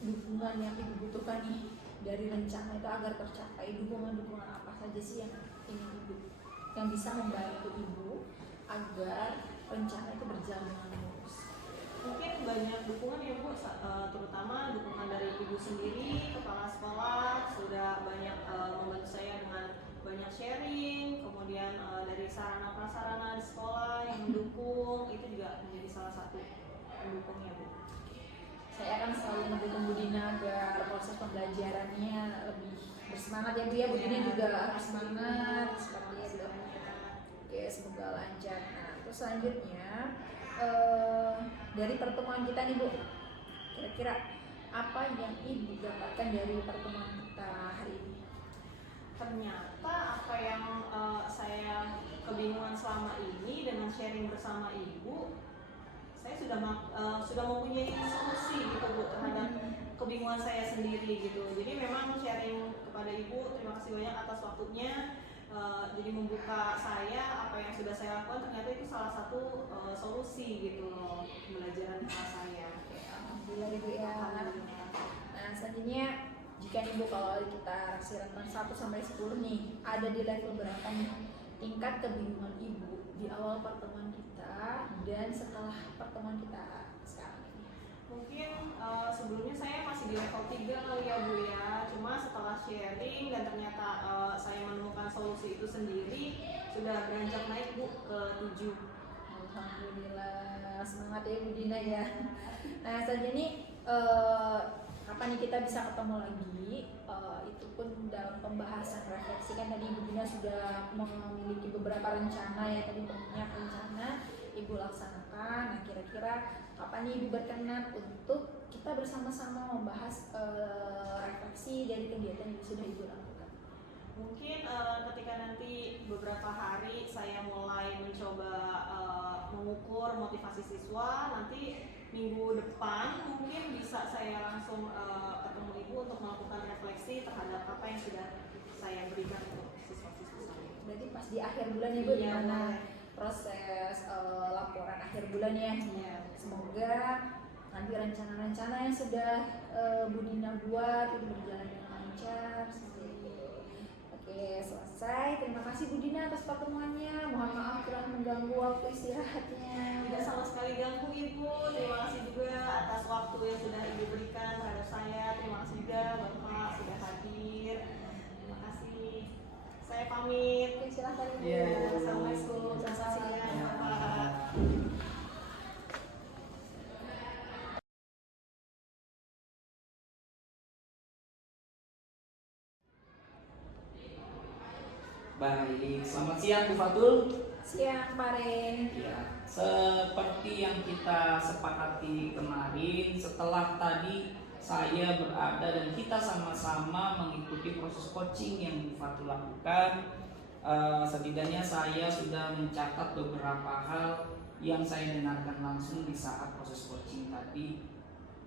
dukungan yang Ibu butuhkan nih dari rencana itu agar tercapai? Dukungan-dukungan apa saja sih yang ingin Ibu, yang bisa membantu Ibu agar rencana itu berjalan dengan mulus? Mungkin banyak dukungan ya Bu, terutama dukungan dari Ibu sendiri, kepala sekolah sudah banyak membantu saya dengan banyak sharing, kemudian dari sarana prasarana di sekolah yang mendukung, itu juga menjadi salah satu pendukungnya Bu. Saya akan selalu mendukung Bu Dina agar proses pembelajarannya lebih bersemangat ya Bu ya. Bu Dina juga harus semangat seperti itu. Oke, semoga lancar. Nah, terus selanjutnya dari pertemuan kita nih Bu, kira-kira apa yang Ibu dapatkan dari pertemuan kita hari ini? Ternyata apa yang saya kebingungan selama ini dengan sharing bersama Ibu, saya sudah mempunyai solusi gitu Bu terhadap kebingungan saya sendiri gitu. Jadi memang sharing kepada Ibu, terima kasih banyak atas waktunya. Jadi membuka saya apa yang sudah saya lakukan, ternyata itu salah satu solusi gitu loh pembelajaran kelas saya. Alhamdulillah Ibu ya. Nah, selanjutnya jika Ibu kalau kita raksi rentang 1 sampai 10 nih, ada di level berapa nih tingkat kebingungan Ibu di awal pertemuan kita dan setelah pertemuan kita sekarang ini? Mungkin sebelumnya saya masih di level 3 kali ya Bu ya. Cuma setelah sharing dan ternyata saya menemukan solusi itu sendiri, sudah beranjak naik Bu ke 7. Alhamdulillah, semangat ya Bu Dina ya. Nah, selanjutnya ini kapan nih kita bisa ketemu lagi? Itu pun dalam pembahasan refleksi kan tadi Ibu Dina sudah memiliki beberapa rencana ya, tadi banyak rencana Ibu laksanakan. Nah, kira-kira kapan nih Ibu berkenan untuk kita bersama-sama membahas refleksi dari kegiatan yang sudah Ibu lakukan? Mungkin ketika nanti beberapa hari saya mulai mencoba mengukur motivasi siswa, nanti minggu depan mungkin bisa saya langsung ketemu Ibu untuk melakukan refleksi terhadap apa yang sudah saya berikan untuk siswa-siswa saya. Berarti pas di akhir bulan ya Bu, Iya, di mana boleh. proses laporan akhir bulan ya. Iya. Semoga nanti rencana-rencana yang sudah Bu Dina buat itu berjalan dengan lancar seperti itu. Oke, selesai. Terima kasih Bu Dina atas pertemuannya. Mohon maaf telah mengganggu waktu istirahatnya. Tidak sama sekali ganggu Ibu. Terima kasih juga atas waktu yang sudah Ibu berikan terhadap saya. Terima kasih juga Bapak sudah hadir. Terima kasih. Saya pamit. Oke, silahkan Ibu. Iya. Assalamualaikum. Terima kasih ya Bapak. Baik, selamat siang Bu Fatul. Siang, Pak Ren. Ya, seperti yang kita sepakati kemarin, setelah tadi saya berada dan kita sama-sama mengikuti proses coaching yang Bu Fatul lakukan, setidaknya saya sudah mencatat beberapa hal yang saya dengarkan langsung di saat proses coaching tadi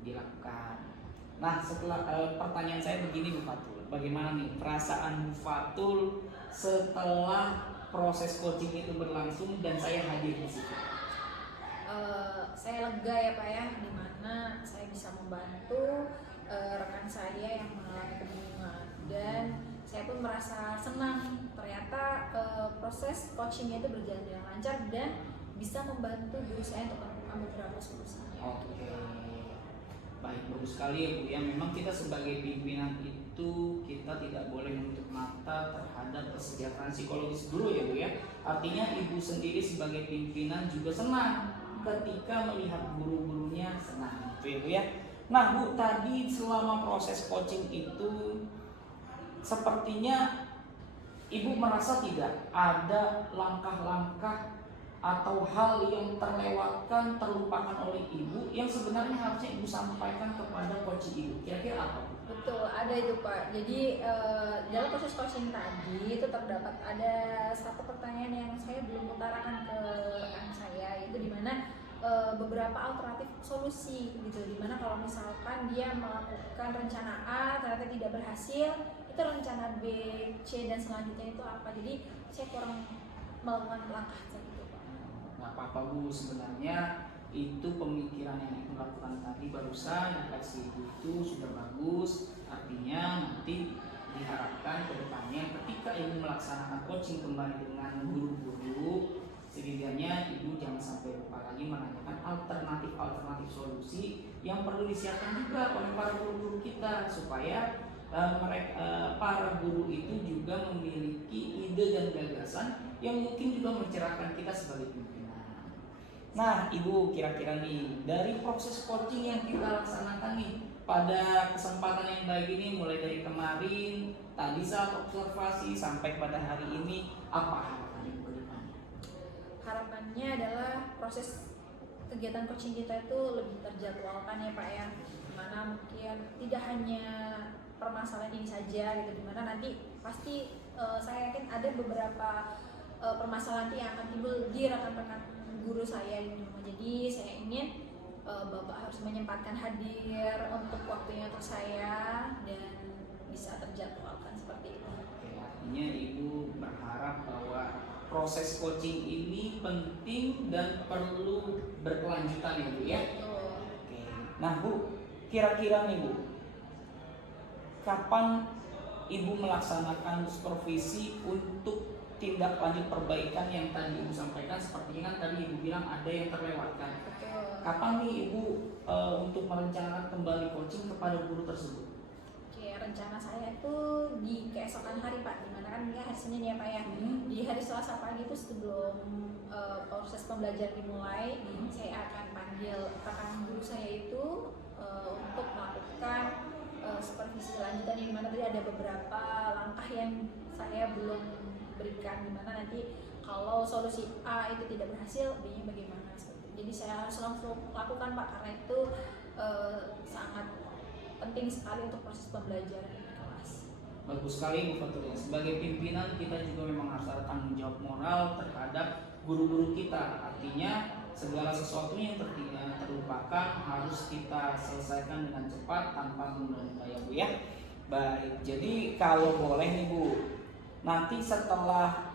dilakukan. Nah, setelah pertanyaan saya begini Bu Fatul, bagaimana nih perasaan Bu Fatul setelah proses coaching itu berlangsung dan saya hadir di situ? Saya lega ya Pak ya, dimana saya bisa membantu rekan saya yang mengalami kebingungan, dan saya pun merasa senang ternyata proses coachingnya itu berjalan dengan lancar dan bisa membantu guru saya untuk menemukan beberapa solusinya. Oke, baik, bagus sekali ya Bu ya. Memang kita sebagai pimpinan itu kita tidak boleh menutup mata terhadap kesejahteraan psikologis guru ya Bu ya. Artinya Ibu sendiri sebagai pimpinan juga senang ketika melihat guru-gurunya senang gitu ya Bu ya. Nah Bu, tadi selama proses coaching itu sepertinya Ibu merasa tidak ada langkah-langkah atau hal yang terlewatkan, terlupakan oleh Ibu yang sebenarnya harusnya Ibu sampaikan kepada coach Ibu. Kira-kira apa? Betul, ada itu Pak. Jadi dalam proses coaching tadi itu terdapat ada satu pertanyaan yang saya belum utarakan ke rekan saya, yaitu di mana beberapa alternatif solusi gitu. Dimana kalau misalkan dia melakukan rencana A ternyata tidak berhasil, itu rencana B, C dan selanjutnya itu apa. Jadi saya kurang melakukan langkah gitu Pak. Nggak apa-apa Bu, sebenarnya itu pemikiran yang Ibu lakukan tadi barusan refleksi Ibu itu sudah bagus. Artinya nanti diharapkan ke depannya ketika Ibu melaksanakan coaching kembali dengan guru-guru, setidaknya Ibu jangan sampai lupa lagi menanyakan alternatif solusi yang perlu disiapkan juga oleh para guru-guru kita supaya para guru itu juga memiliki ide dan gagasan yang mungkin juga mencerahkan kita sebagai pimpinan. Nah Ibu, kira-kira nih dari proses coaching yang kita laksanakan nih pada kesempatan yang baik ini, mulai dari kemarin tadi saat observasi sampai pada hari ini, apa harapan Ibu ke depannya? Harapannya adalah proses kegiatan coaching kita itu lebih terjadwalkan ya Pak ya, dimana mungkin tidak hanya permasalahan ini saja gitu, dimana nanti pasti saya yakin ada beberapa permasalahan yang akan timbul di rekan-rekan guru saya gitu. Jadi saya ingin Bapak harus menyempatkan hadir untuk waktunya untuk saya dan bisa terjadwalkan seperti itu. Oke, artinya Ibu berharap bahwa proses coaching ini penting dan perlu berkelanjutan ya Bu ya. Oke. Nah Bu, kira-kira nih Bu, kapan Ibu melaksanakan supervisi untuk tindak lanjut perbaikan yang tadi Ibu sampaikan? Sepertinya kan tadi Ibu bilang ada yang terlewatkan. Kapan nih Ibu untuk merencanakan kembali coaching kepada guru tersebut? Oke, rencana saya itu di keesokan hari Pak, dimana kan ini hari Senin ya Pak ya. Di hari Selasa pagi itu sebelum proses pembelajaran dimulai, saya akan panggil rekan guru saya itu untuk melakukan supervisi lanjutan, di mana tadi ada beberapa langkah yang saya belum berikan, dimana nanti kalau solusi A itu tidak berhasil, B-nya bagaimana. Jadi saya harus langsung lakukan Pak, karena itu sangat penting sekali untuk proses pembelajaran di kelas. Bagus sekali Bu Fatul. Sebagai pimpinan kita juga memang harus ada tanggung jawab moral terhadap guru-guru kita. Artinya segala sesuatu yang terlupakan harus kita selesaikan dengan cepat tanpa menunda ya Bu ya. Baik, jadi kalau boleh nih Bu, nanti setelah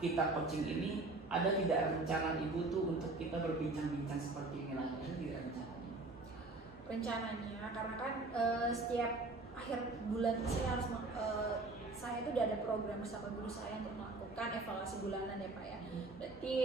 kita coaching ini, ada tidak rencana Ibu tuh untuk kita berbincang-bincang seperti ini lagi? Ada tidak rencana? Rencananya, karena kan setiap akhir bulan saya harus saya itu udah ada program bersama guru saya untuk melakukan evaluasi bulanan ya Pak ya. Berarti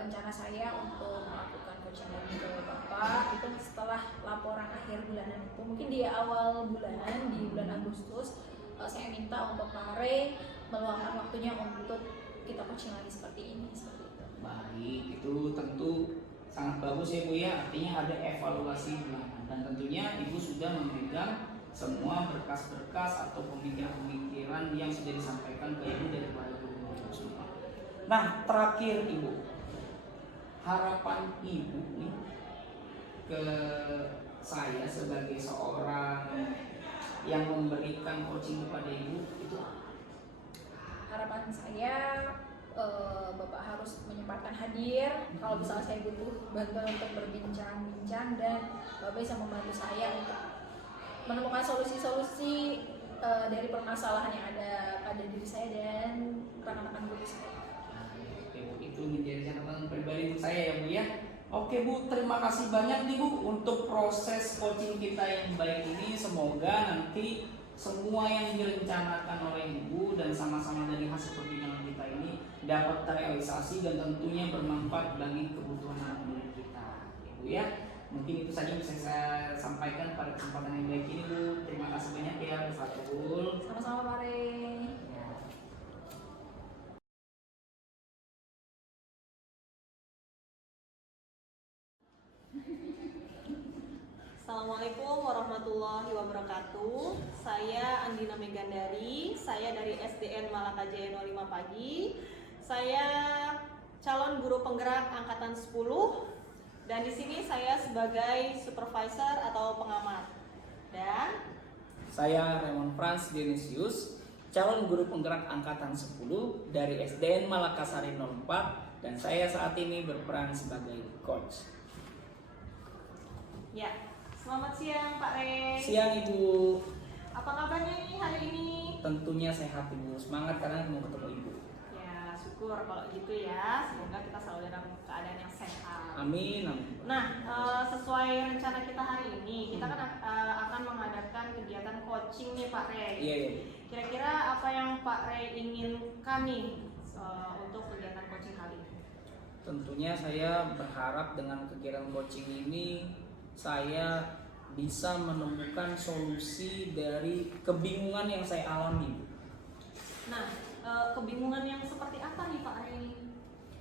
rencana saya untuk melakukan coaching lagi ke Bapak itu setelah laporan akhir bulanan itu, mungkin di awal bulan, di bulan Agustus, saya minta untuk Pak Re meluangkan waktunya untuk kita coaching lagi seperti ini, seperti itu. Baik, itu tentu sangat bagus ya Bu ya. Artinya ada evaluasi bulanan dan tentunya Ibu sudah memegang semua berkas-berkas atau pemikiran-pemikiran yang sudah disampaikan ke Ibu dari para guru semua. Nah, terakhir Ibu, harapan Ibu nih ke saya sebagai seorang yang memberikan coaching kepada Ibu itu apa? Harapan saya Bapak harus menyempatkan hadir. Kalau misalnya saya butuh bantuan untuk berbincang-bincang, dan Bapak bisa membantu saya untuk menemukan solusi-solusi dari permasalahan yang ada pada diri saya dan rekan-rekan guru saya. Oke Bu, itu menjadi catatan pribadi untuk saya ya Bu ya. Oke Bu, terima kasih banyak nih Bu untuk proses coaching kita yang baik ini. Semoga nanti semua yang direncanakan oleh Ibu dan sama-sama dari hasil perbincangan kita ini dapat terrealisasi dan tentunya bermanfaat bagi kebutuhan anak didik kita, Ibu ya. Mungkin itu saja yang bisa saya sampaikan pada kesempatan yang baik ini, Bu. Terima kasih banyak ya, Bu Fatul. Sama-sama Pak Rey. Ya. Assalamualaikum warahmatullahi wabarakatuh. Saya Andina Megandari, saya dari SDN Malaka Jaya 05 Pagi. Saya calon guru penggerak angkatan 10 dan di sini saya sebagai supervisor atau pengamat. Dan Saya Raymond Franz Dionysius, calon guru penggerak angkatan 10 dari SDN Malakasari 04 dan saya saat ini berperan sebagai coach. ya, selamat siang Pak Rey. Siang Ibu. Apa kabarnya nih hari ini? Tentunya sehat Ibu, semangat karena mau ketemu Ibu. Ya, syukur kalau gitu ya. Semoga kita selalu dalam keadaan yang sehat. Amin, amin. Nah, sesuai rencana kita hari ini, kita kan akan mengadakan kegiatan coaching nih Pak Rey. Iya, iya. Kira-kira apa yang Pak Rey inginkan nih untuk kegiatan coaching kali ini? Tentunya saya berharap dengan kegiatan coaching ini saya bisa menemukan solusi dari kebingungan yang saya alami. Nah, kebingungan yang seperti apa nih Pak Rey?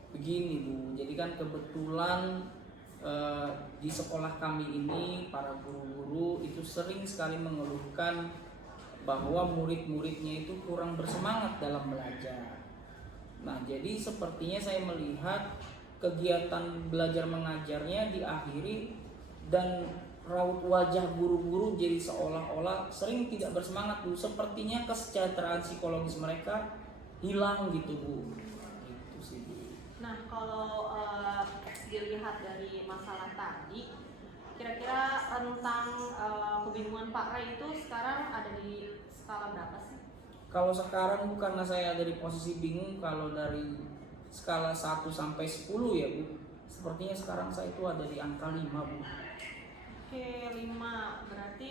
Begini Bu, jadi kan kebetulan di sekolah kami ini para guru-guru itu sering sekali mengeluhkan bahwa murid-muridnya itu kurang bersemangat dalam belajar. Nah, jadi sepertinya saya melihat kegiatan belajar mengajarnya diakhiri dan raut wajah guru-guru jadi seolah-olah sering tidak bersemangat Bu. Sepertinya kesejahteraan psikologis mereka hilang gitu Bu. Gitu sih Bu. Nah, kalau dilihat dari masalah tadi, kira-kira rentang kebingungan Pak Rey itu sekarang ada di skala berapa sih? Kalau sekarang Bu, karena saya ada di posisi bingung, kalau dari skala 1 sampai 10 ya Bu, sepertinya sekarang saya itu ada di angka 5 Bu. Oke, 5. Berarti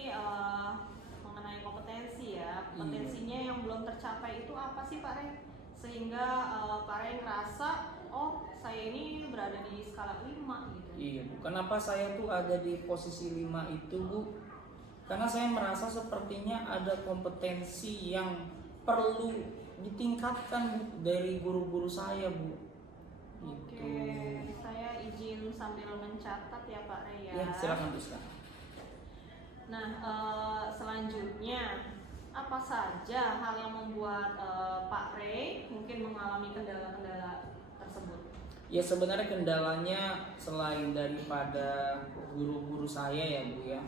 mengenai kompetensi ya. Iya. Potensinya yang belum tercapai itu apa sih Pak Rey? Sehingga Pak Rey ngerasa, oh saya ini berada di skala 5 gitu. Iya Bu, kenapa saya tuh ada di posisi 5 itu Bu? Karena saya merasa sepertinya ada kompetensi yang perlu ditingkatkan Bu, dari guru-guru saya Bu. Gitu. Oke, saya izin sambil mencatat ya Pak Rey ya. Ya, silakan Bu. Silakan. Nah, selanjutnya apa saja hal yang membuat Pak Rey mungkin mengalami kendala-kendala tersebut? Ya sebenarnya kendalanya selain daripada guru-guru saya ya Bu ya,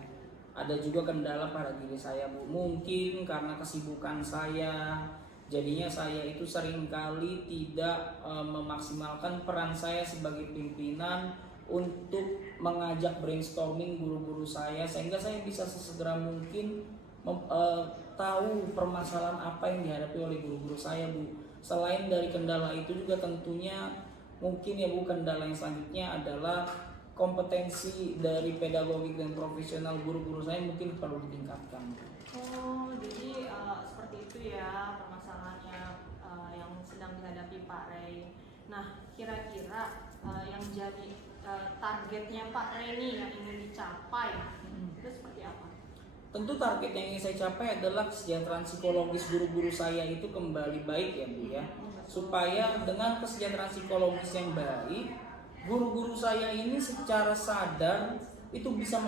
ada juga kendala pada diri saya Bu. Mungkin karena kesibukan saya, jadinya saya itu seringkali tidak memaksimalkan peran saya sebagai pimpinan untuk mengajak brainstorming guru-guru saya, sehingga saya bisa sesegera mungkin tahu permasalahan apa yang dihadapi oleh guru-guru saya Bu. Selain dari kendala itu juga tentunya mungkin ya Bu, kendala yang selanjutnya adalah kompetensi dari pedagogik dan profesional guru-guru saya mungkin perlu ditingkatkan. Oh, jadi seperti itu ya permasalahannya yang sedang dihadapi Pak Rey. Nah, kira-kira yang jadi targetnya Pak Rey nih yang ingin dicapai itu seperti apa? Tentu target yang ingin saya capai adalah kesejahteraan psikologis guru-guru saya itu kembali baik ya Bu ya. Supaya dengan kesejahteraan psikologis yang baik, guru-guru saya ini secara sadar itu bisa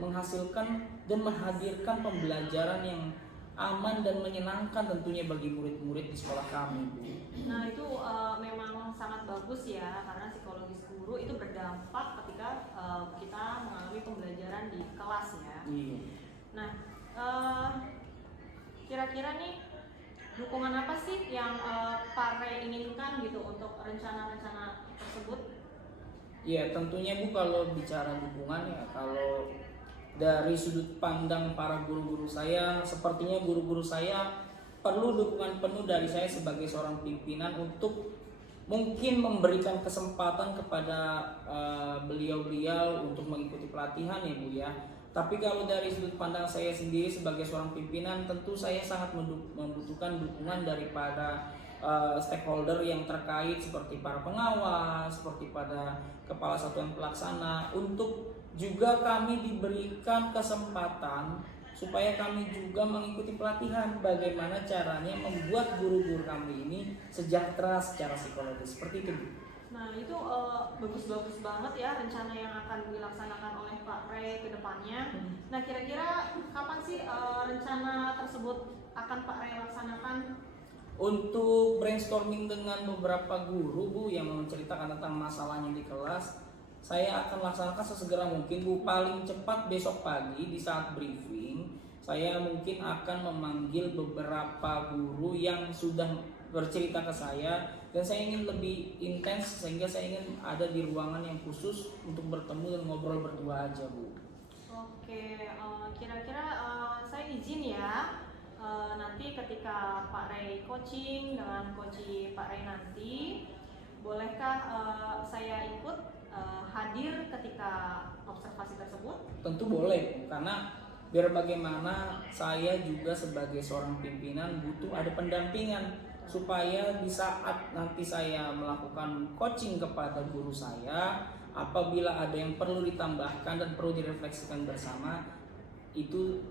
menghasilkan dan menghadirkan pembelajaran yang aman dan menyenangkan tentunya bagi murid-murid di sekolah kami Bu. Nah, itu memang sangat bagus ya, karena psikologis guru itu berdampak ketika kita mengalami pembelajaran di kelas ya. Iya. Nah, kira-kira nih dukungan apa sih yang Pak Rey inginkan gitu untuk rencana-rencana tersebut? Ya tentunya Bu, kalau bicara dukungan ya, kalau dari sudut pandang para guru-guru saya, sepertinya guru-guru saya perlu dukungan penuh dari saya sebagai seorang pimpinan untuk mungkin memberikan kesempatan kepada beliau-beliau untuk mengikuti pelatihan ya Bu ya. Tapi kalau dari sudut pandang saya sendiri sebagai seorang pimpinan, tentu saya sangat membutuhkan dukungan daripada stakeholder yang terkait seperti para pengawas, seperti pada kepala satuan pelaksana, untuk juga kami diberikan kesempatan supaya kami juga mengikuti pelatihan bagaimana caranya membuat guru-guru kami ini sejahtera secara psikologis. Seperti itu, Bu. Nah itu bagus-bagus banget ya rencana yang akan dilaksanakan oleh Pak Ray ke depannya. Nah kira-kira kapan sih rencana tersebut akan Pak Ray laksanakan? Untuk brainstorming dengan beberapa guru, Bu, yang menceritakan tentang masalahnya di kelas, saya akan laksanakan sesegera mungkin, Bu. Paling cepat besok pagi di saat briefing, saya mungkin akan memanggil beberapa guru yang sudah bercerita ke saya, dan saya ingin lebih intens sehingga saya ingin ada di ruangan yang khusus untuk bertemu dan ngobrol berdua aja, Bu. Oke, kira-kira saya izin ya. Nanti ketika Pak Ray coaching dengan coach Pak Ray nanti, bolehkah saya ikut hadir ketika observasi tersebut? Tentu boleh, karena biar bagaimana saya juga sebagai seorang pimpinan butuh ada pendampingan supaya di saat nanti saya melakukan coaching kepada guru saya, apabila ada yang perlu ditambahkan dan perlu direfleksikan bersama, itu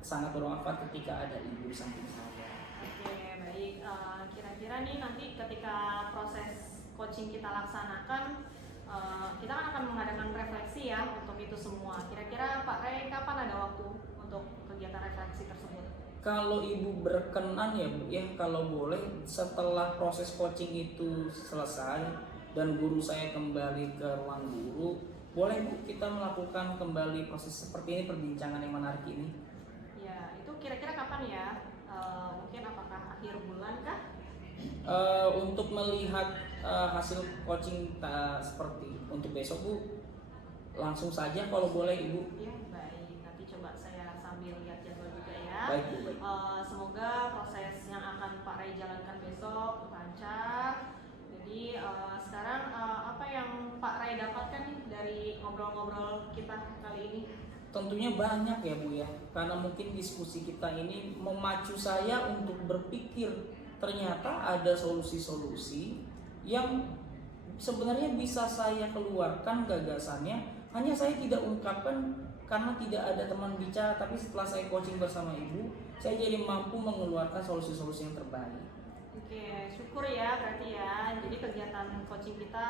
sangat bermanfaat ketika ada ibu di samping saya. Oke, baik. Kira-kira nih nanti ketika proses coaching kita laksanakan, kita kan akan mengadakan refleksi ya untuk itu semua. Kira-kira Pak Ray kapan ada waktu untuk kegiatan refleksi tersebut? Kalau ibu berkenan ya, Bu, ya kalau boleh setelah proses coaching itu selesai dan guru saya kembali ke ruang guru, boleh, Bu, kita melakukan kembali proses seperti ini, perbincangan yang menarik ini. Ya, itu kira-kira kapan ya? Mungkin apakah akhir bulan kah? Untuk melihat hasil coaching seperti untuk besok, Bu, langsung saja kalau boleh, Ibu. Ya, baik. Nanti coba saya sambil lihat jadwal juga ya. Baik, Bu, baik. Semoga proses yang akan Pak Ray jalankan besok lancar. Jadi sekarang apa yang Pak Ray dapatkan nih dari ngobrol-ngobrol kita kali ini? Tentunya banyak ya, Bu, ya, karena mungkin diskusi kita ini memacu saya untuk berpikir ternyata ada solusi-solusi yang sebenarnya bisa saya keluarkan gagasannya, hanya saya tidak ungkapkan karena tidak ada teman bicara, tapi setelah saya coaching bersama ibu, saya jadi mampu mengeluarkan solusi-solusi yang terbaik. Oke, syukur ya berarti ya. Jadi kegiatan coaching kita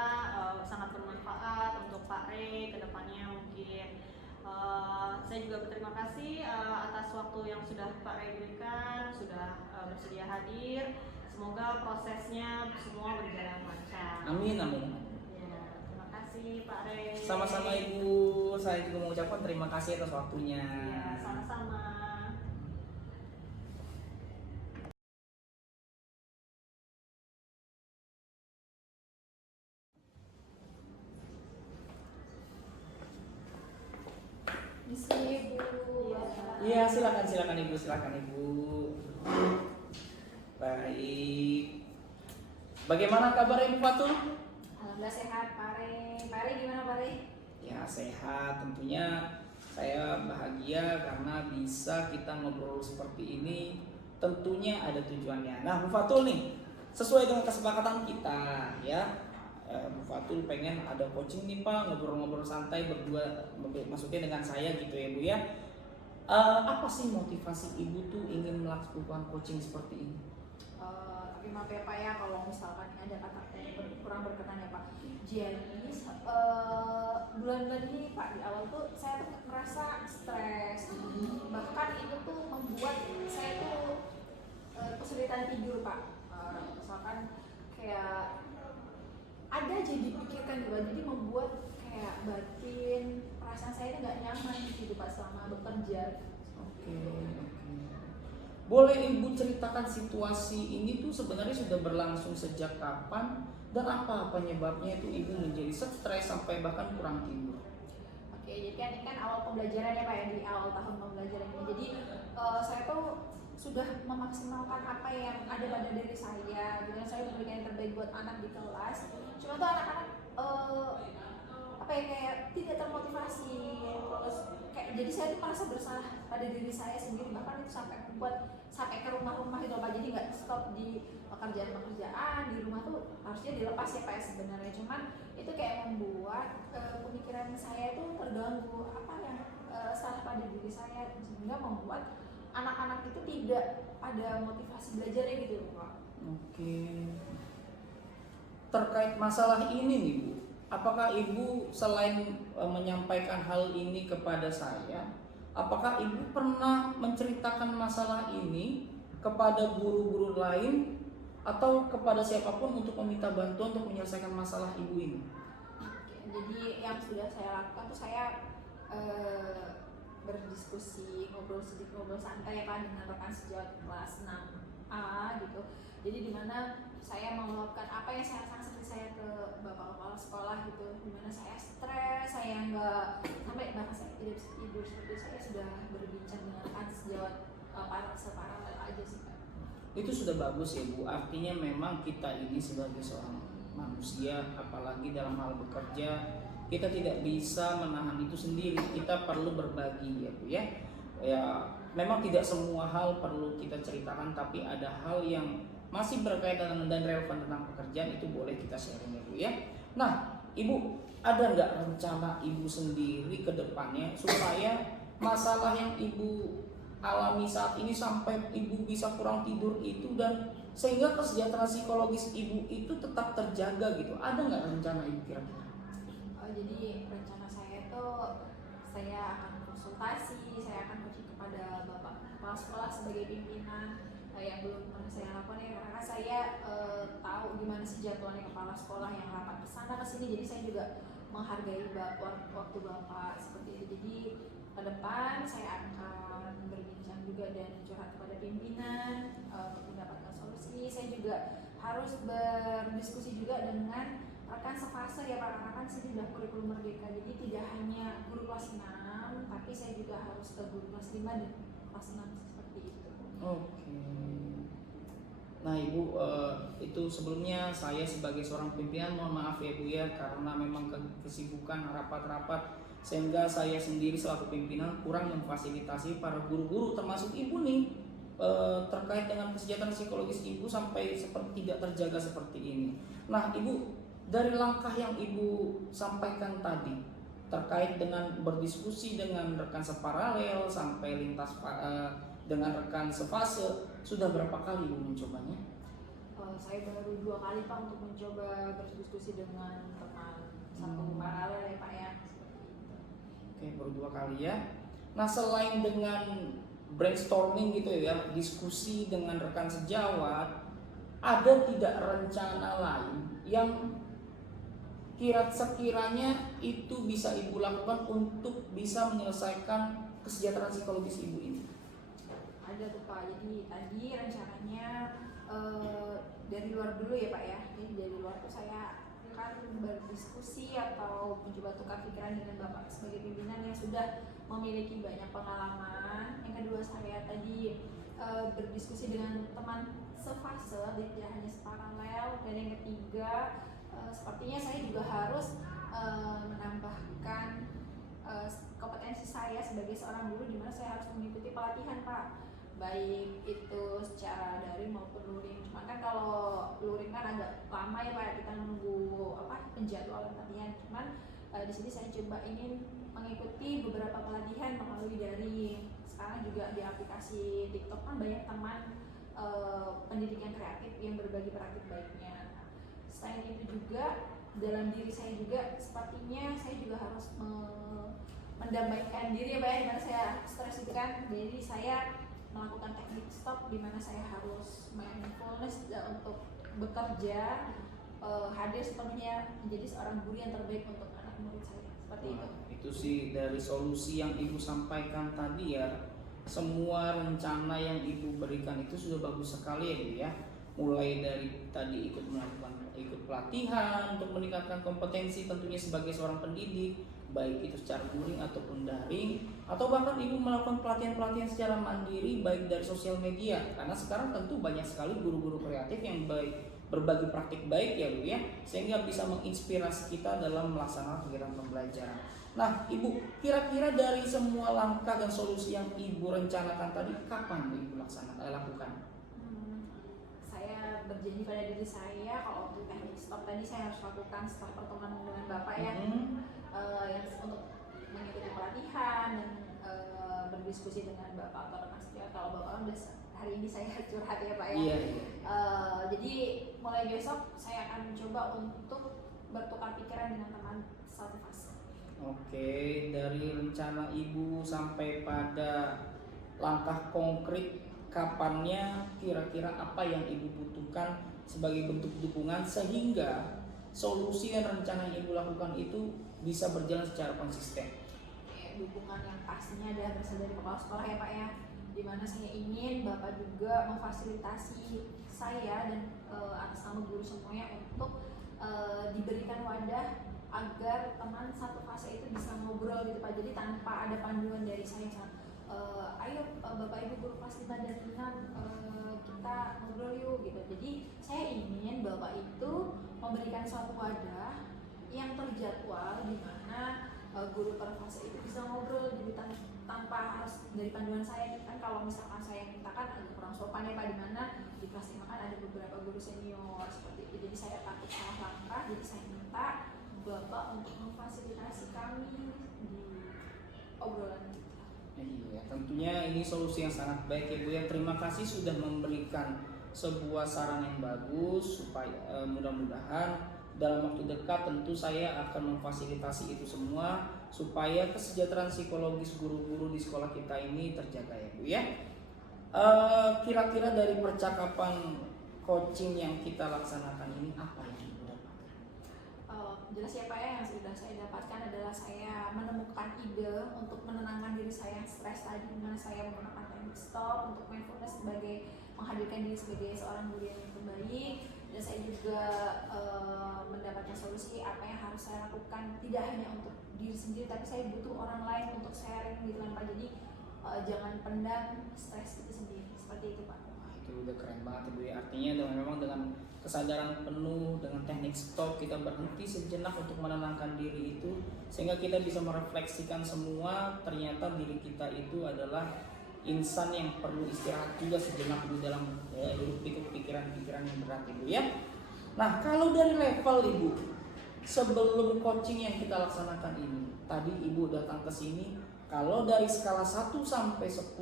sangat bermanfaat untuk Pak Ray ke depannya mungkin. Saya juga berterima kasih atas waktu yang sudah Pak Ray berikan, sudah bersedia hadir. Semoga prosesnya semua berjalan lancar. Amin, amin. Ya, terima kasih Pak Ray. Sama-sama Ibu, saya juga mengucapkan terima kasih atas waktunya. Ya, sama-sama. Misi Bu. Iya, silakan Ibu, silakan Ibu. Baik. Bagaimana kabar Ibu Fatul? Alhamdulillah sehat Pak Ray. Pak Ray gimana Pak Ray? Ya, sehat. Tentunya saya bahagia karena bisa kita ngobrol seperti ini. Tentunya ada tujuannya. Nah, Bu Fatul nih, sesuai dengan kesepakatan kita ya, Bu Fatul pengen ada coaching nih Pak, ngobrol-ngobrol santai berdua, maksudnya dengan saya gitu ya Bu ya. Apa sih motivasi Ibu tuh ingin melakukan coaching seperti ini? Tapi maaf ya Pak ya kalau misalkan ada kata yang kurang berkenan ya Pak. Jadi bulan-bulan ini Pak di awal tuh saya tuh merasa stres, bahkan itu tuh membuat saya tuh kesulitan tidur Pak. Misalkan kayak ada aja dipikirkan juga, jadi membuat kayak batin perasaan saya itu nggak nyaman gitu Pak selama bekerja. Oke. Boleh Ibu ceritakan situasi ini tuh sebenarnya sudah berlangsung sejak kapan dan apa penyebabnya itu Ibu menjadi stres sampai bahkan kurang tidur? Oke, jadi kan ini kan awal pembelajaran ya Pak ya, di awal tahun pembelajaran ini. Jadi saya tuh sudah memaksimalkan apa yang ada pada diri saya, dengan saya memberikan yang terbaik buat anak di kelas. Cuma tuh anak-anak apa ya, kayak tidak termotivasi. Terus kayak jadi saya tuh merasa bersalah pada diri saya sendiri, bahkan itu sampai membuat sampai ke rumah-rumah itu apa, jadi nggak stop di pekerjaan di rumah tuh harusnya dilepas ya Pak ya sebenarnya, cuman itu kayak membuat pemikiran saya itu terganggu, apa yang salah pada diri saya, sehingga membuat anak-anak itu tidak ada motivasi belajarnya gitu loh Pak. Oke. Terkait masalah ini nih Bu, apakah Ibu selain menyampaikan hal ini kepada saya, apakah Ibu pernah menceritakan masalah ini kepada guru-guru lain atau kepada siapapun untuk meminta bantuan untuk menyelesaikan masalah Ibu ini? Jadi yang sudah saya lakukan tuh saya berdiskusi, ngobrol santai ya Pak dengan rekan sejawat kelas 6A gitu. Jadi dimana saya meluapkan apa yang saya rasakan seperti saya ke bapak kepala sekolah gitu, dimana saya stres, saya nggak sampai bahkan saya tidak bisa tidur, seperti saya sudah berbincang dengan rekan sejawat separalel aja sih Pak. Itu sudah bagus ya Bu, artinya memang kita ini sebagai seorang manusia, apalagi dalam hal bekerja, kita tidak bisa menahan itu sendiri, kita perlu berbagi ya Bu ya. Ya memang tidak semua hal perlu kita ceritakan, tapi ada hal yang masih berkaitan dan relevan tentang pekerjaan itu boleh kita sharing ya Bu ya. Nah Ibu, ada nggak rencana Ibu sendiri ke depannya supaya masalah yang Ibu alami saat ini sampai Ibu bisa kurang tidur itu dan sehingga kesejahteraan psikologis Ibu itu tetap terjaga gitu, ada nggak rencana Ibu kira-kira? Jadi rencana saya itu saya akan konsultasi, saya akan coaching kepada bapak kepala sekolah sebagai pimpinan yang belum pernah saya lakukan ya, karena saya tahu gimana sih jadwalnya kepala sekolah yang rapat kesana kesini, jadi saya juga menghargai waktu bapak seperti itu. Jadi ke depan saya akan berbincang juga dan curhat kepada pimpinan untuk mendapatkan solusi. Saya juga harus berdiskusi juga dengan rekan sefase ya Pak, karena kan sini sudah kurikulum merdeka, jadi tidak hanya guru kelas 6 tapi saya juga harus ke guru kelas 5 dan kelas 6 seperti itu. Oke. Nah Ibu, itu sebelumnya saya sebagai seorang pimpinan mohon maaf ya Bu ya, karena memang kesibukan rapat-rapat sehingga saya sendiri selaku pimpinan kurang memfasilitasi para guru-guru termasuk Ibu nih terkait dengan kesejahteraan psikologis Ibu sampai seperti tidak terjaga seperti ini. Nah Ibu, dari langkah yang Ibu sampaikan tadi terkait dengan berdiskusi dengan rekan separalel sampai lintas dengan rekan sefase, sudah berapa kali Ibu mencobanya? Saya baru 2 kali Pak untuk mencoba berdiskusi dengan teman satu paralel ya Pak ya. Oke, baru 2 kali ya. Nah selain dengan brainstorming gitu ya, diskusi dengan rekan sejawat, ada tidak rencana lain yang sekiranya itu bisa Ibu lakukan untuk bisa menyelesaikan kesejahteraan psikologis Ibu ini? Ada tuh Pak, jadi tadi rencananya dari luar dulu ya Pak ya. Jadi dari luar tuh saya akan berdiskusi atau mencoba tukar pikiran dengan Bapak sebagai pimpinan yang sudah memiliki banyak pengalaman. Yang kedua saya tadi berdiskusi dengan teman sefase, tidak hanya separalel. Dan yang ketiga sepertinya saya juga harus menambahkan kompetensi saya sebagai seorang guru, di mana saya harus mengikuti pelatihan Pak, baik itu secara daring maupun luring. Cuman kan kalau luring kan agak lama ya Pak, kita menunggu penjadwalan latihan. Cuman di sini saya coba ingin mengikuti beberapa pelatihan melalui daring. Sekarang juga di aplikasi TikTok kan banyak teman pendidikan kreatif yang berbagi praktik baiknya. Selain itu juga dalam diri saya juga sepertinya saya juga harus mendamaikan diri ya Pak ya, dimana saya stres itu kan, jadi saya melakukan teknik stop di mana saya harus mindfulness untuk bekerja, hadir sepenuhnya menjadi seorang guru yang terbaik untuk anak murid saya, seperti itu. Itu sih dari solusi yang Ibu sampaikan tadi ya, semua rencana yang Ibu berikan itu sudah bagus sekali ya Bu ya. Mulai dari tadi ikut pelatihan untuk meningkatkan kompetensi tentunya sebagai seorang pendidik, baik itu secara luring ataupun daring, atau bahkan Ibu melakukan pelatihan-pelatihan secara mandiri baik dari sosial media, karena sekarang tentu banyak sekali guru-guru kreatif yang baik berbagi praktik baik ya Bu ya, sehingga bisa menginspirasi kita dalam melaksanakan kegiatan pembelajaran. Nah Ibu, kira-kira dari semua langkah dan solusi yang Ibu rencanakan tadi, kapan Ibu lakukan? Saya berjanji pada diri saya kalau untuk teknik stop tadi saya harus lakukan setelah pertemuan dengan Bapak ya, yang untuk mengikuti pelatihan dan berdiskusi dengan Bapak atau rekan sejawat. Kalau Bapak kan udah hari ini saya curhat ya Pak ya. Iya. Jadi mulai besok saya akan mencoba untuk bertukar pikiran dengan teman satu fase. Oke, dari rencana Ibu sampai pada langkah konkret kapannya, kira-kira apa yang Ibu butuhkan sebagai bentuk dukungan sehingga solusi dan rencana yang Ibu lakukan itu bisa berjalan secara konsisten. Dukungan yang pastinya adalah berasal dari kepala sekolah ya Pak ya, dimana saya ingin Bapak juga memfasilitasi saya dan atas nama guru semuanya untuk diberikan wadah agar teman satu fase itu bisa ngobrol gitu Pak. Jadi tanpa ada panduan dari saya, ayo Bapak Ibu guru kelas 5 dan 6 kita ngobrol yuk gitu. Jadi saya ingin Bapak itu memberikan suatu wadah yang terjadwal di mana guru per fase itu bisa ngobrol, jadi tanpa harus dari panduan saya. Kan kalau misalkan saya mintakan agak kurang sopan ya Pak, di mana di kelas 5 kan ada beberapa guru senior seperti itu. Jadi saya takut salah langkah, jadi saya minta Bapak untuk memfasilitasi kami di obrolan kita. Iya, tentunya ini solusi yang sangat baik ya Bu ya. Terima kasih sudah memberikan sebuah saran yang bagus supaya mudah-mudahan dalam waktu dekat tentu saya akan memfasilitasi itu semua supaya kesejahteraan psikologis guru-guru di sekolah kita ini terjaga ya Bu ya. Kira-kira dari percakapan coaching yang kita laksanakan ini apa yang Ibu dapatkan? Jelas ya Pak ya, yang sudah saya dapatkan adalah saya menemukan ide untuk menenangkan diri saya yang stres tadi, dimana saya menggunakan teknik stop untuk mindfulness sebagai menghadirkan diri sebagai seorang guru yang terbaik. Dan saya juga mendapatkan solusi apa yang harus saya lakukan, tidak hanya untuk diri sendiri tapi saya butuh orang lain untuk sharing gitu kan Pak. Jadi jangan pendam stres itu sendiri, seperti itu Pak. Itu udah keren banget Bu ya. Artinya memang dengan kesadaran penuh, dengan teknik stop kita berhenti sejenak untuk menenangkan diri itu, sehingga kita bisa merefleksikan semua ternyata diri kita itu adalah insan yang perlu istirahat juga sejenak di dalam hidup pikuk pikiran-pikiran yang berat Ibu ya. Nah kalau dari level Ibu sebelum coaching yang kita laksanakan ini, tadi Ibu datang ke sini, kalau dari skala 1 sampai 10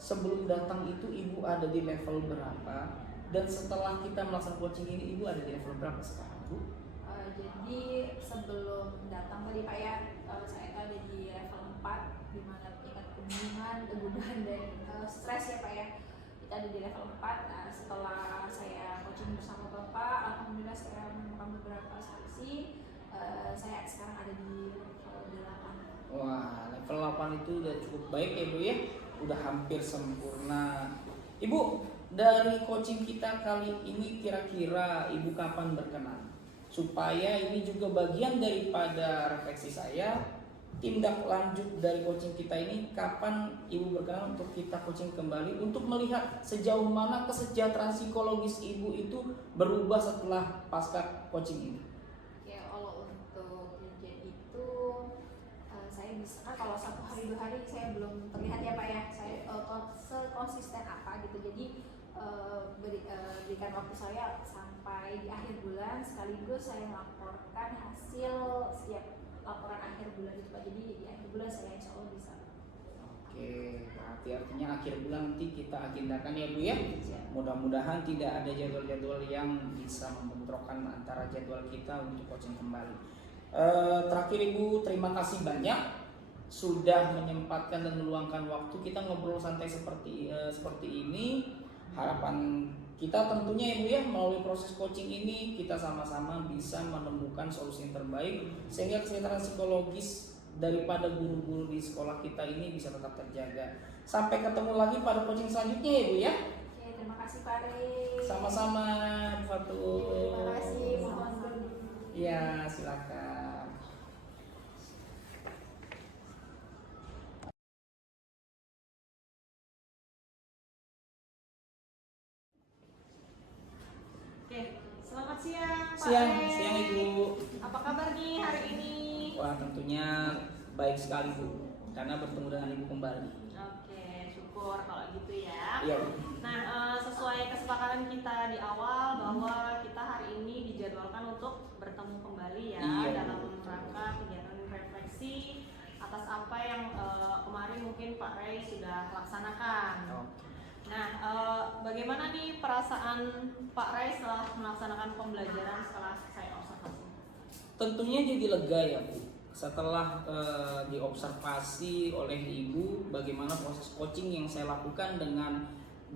sebelum datang itu Ibu ada di level berapa, dan setelah kita melaksanakan coaching ini Ibu ada di level berapa sekarang Bu? Jadi sebelum datang tadi Pak ya, saya ada di level 4 di mana tingkat kebingungan, kegundahan dan stres ya Pak ya. Kita ada di level 4. Nah, setelah saya coaching bersama Bapak, alhamdulillah saya menemukan beberapa solusi. Saya sekarang ada di level 8. Wah, level 8 itu udah cukup baik ya Bu ya. Udah hampir sempurna. Ibu, dari coaching kita kali ini kira-kira Ibu kapan berkenan? Supaya ini juga bagian daripada refleksi saya, tindak lanjut dari coaching kita ini, kapan Ibu berkenan untuk kita coaching kembali untuk melihat sejauh mana kesejahteraan psikologis Ibu itu berubah setelah pasca coaching ini? Ya, kalau untuk rincian itu saya bisa, kalau 1 hari 2 hari saya belum terlihat ya Pak ya, saya sekonsisten apa gitu. Jadi berikan waktu saya sampai di akhir bulan, sekaligus saya melaporkan hasil setiap laporan akhir bulan itu Pak. Jadi di akhir bulan saya insya Allah bisa. Oke, berarti artinya akhir bulan nanti kita agendakan ya Bu ya. Mudah-mudahan tidak ada jadwal-jadwal yang bisa membentrokkan antara jadwal kita untuk coaching kembali. Terakhir Ibu, terima kasih banyak sudah menyempatkan dan meluangkan waktu kita ngobrol santai seperti ini. Harapan kita tentunya Ibu ya, melalui proses coaching ini kita sama-sama bisa menemukan solusi yang terbaik sehingga kesehatan psikologis daripada guru-guru di sekolah kita ini bisa tetap terjaga. Sampai ketemu lagi pada coaching selanjutnya ya Bu ya. Oke, terima kasih Pak Re. Sama-sama Bu Fatul. Terima kasih, mohon berdoa. Iya, silakan. Selamat siang, Pak Siang, Rey. siang Ibu. Apa kabar nih hari ini? Wah, tentunya baik sekali Bu, karena bertemu dengan Ibu kembali. Oke, syukur kalau gitu ya. Iya Bu. Nah, sesuai kesepakatan kita di awal bahwa kita hari ini dijadwalkan untuk bertemu kembali ya Iya. dalam rangka kegiatan refleksi atas apa yang kemarin mungkin Pak Rey sudah laksanakan. Oke. Nah, bagaimana nih perasaan Pak Rey setelah melaksanakan pembelajaran setelah saya observasi? Tentunya jadi lega ya Bu. Setelah diobservasi oleh Ibu bagaimana proses coaching yang saya lakukan dengan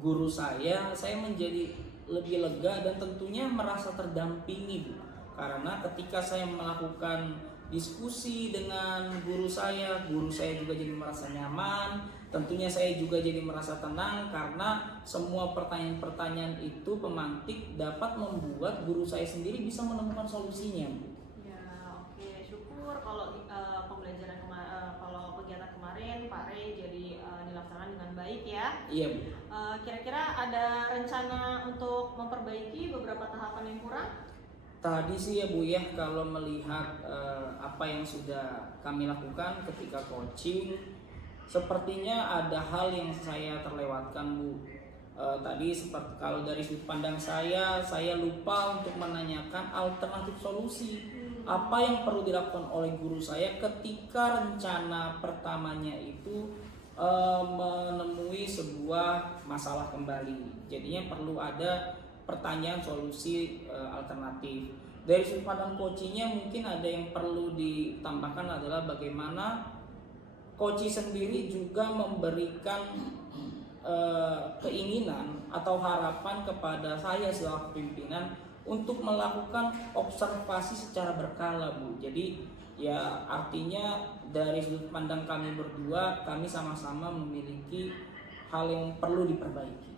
guru saya menjadi lebih lega dan tentunya merasa terdampingi Bu. Karena ketika saya melakukan diskusi dengan guru saya juga jadi merasa nyaman. Tentunya saya juga jadi merasa tenang karena semua pertanyaan-pertanyaan itu pemantik dapat membuat guru saya sendiri bisa menemukan solusinya Bu. Ya, oke, syukur kalau pembelajaran kalau kegiatan kemarin Pak Rey jadi dilaksanakan dengan baik ya. Iya Bu. Kira-kira ada rencana untuk memperbaiki beberapa tahapan yang kurang? Tadi sih ya Bu ya, kalau melihat apa yang sudah kami lakukan ketika coaching, sepertinya ada hal yang saya terlewatkan Bu. Tadi seperti kalau dari sudut pandang saya lupa untuk menanyakan alternatif solusi. Apa yang perlu dilakukan oleh guru saya ketika rencana pertamanya itu menemui sebuah masalah kembali. Jadinya perlu ada pertanyaan solusi alternatif. Dari sudut pandang coachingnya mungkin ada yang perlu ditambahkan adalah bagaimana coach sendiri juga memberikan keinginan atau harapan kepada saya selaku pimpinan untuk melakukan observasi secara berkala Bu. Jadi ya artinya dari sudut pandang kami berdua, kami sama-sama memiliki hal yang perlu diperbaiki.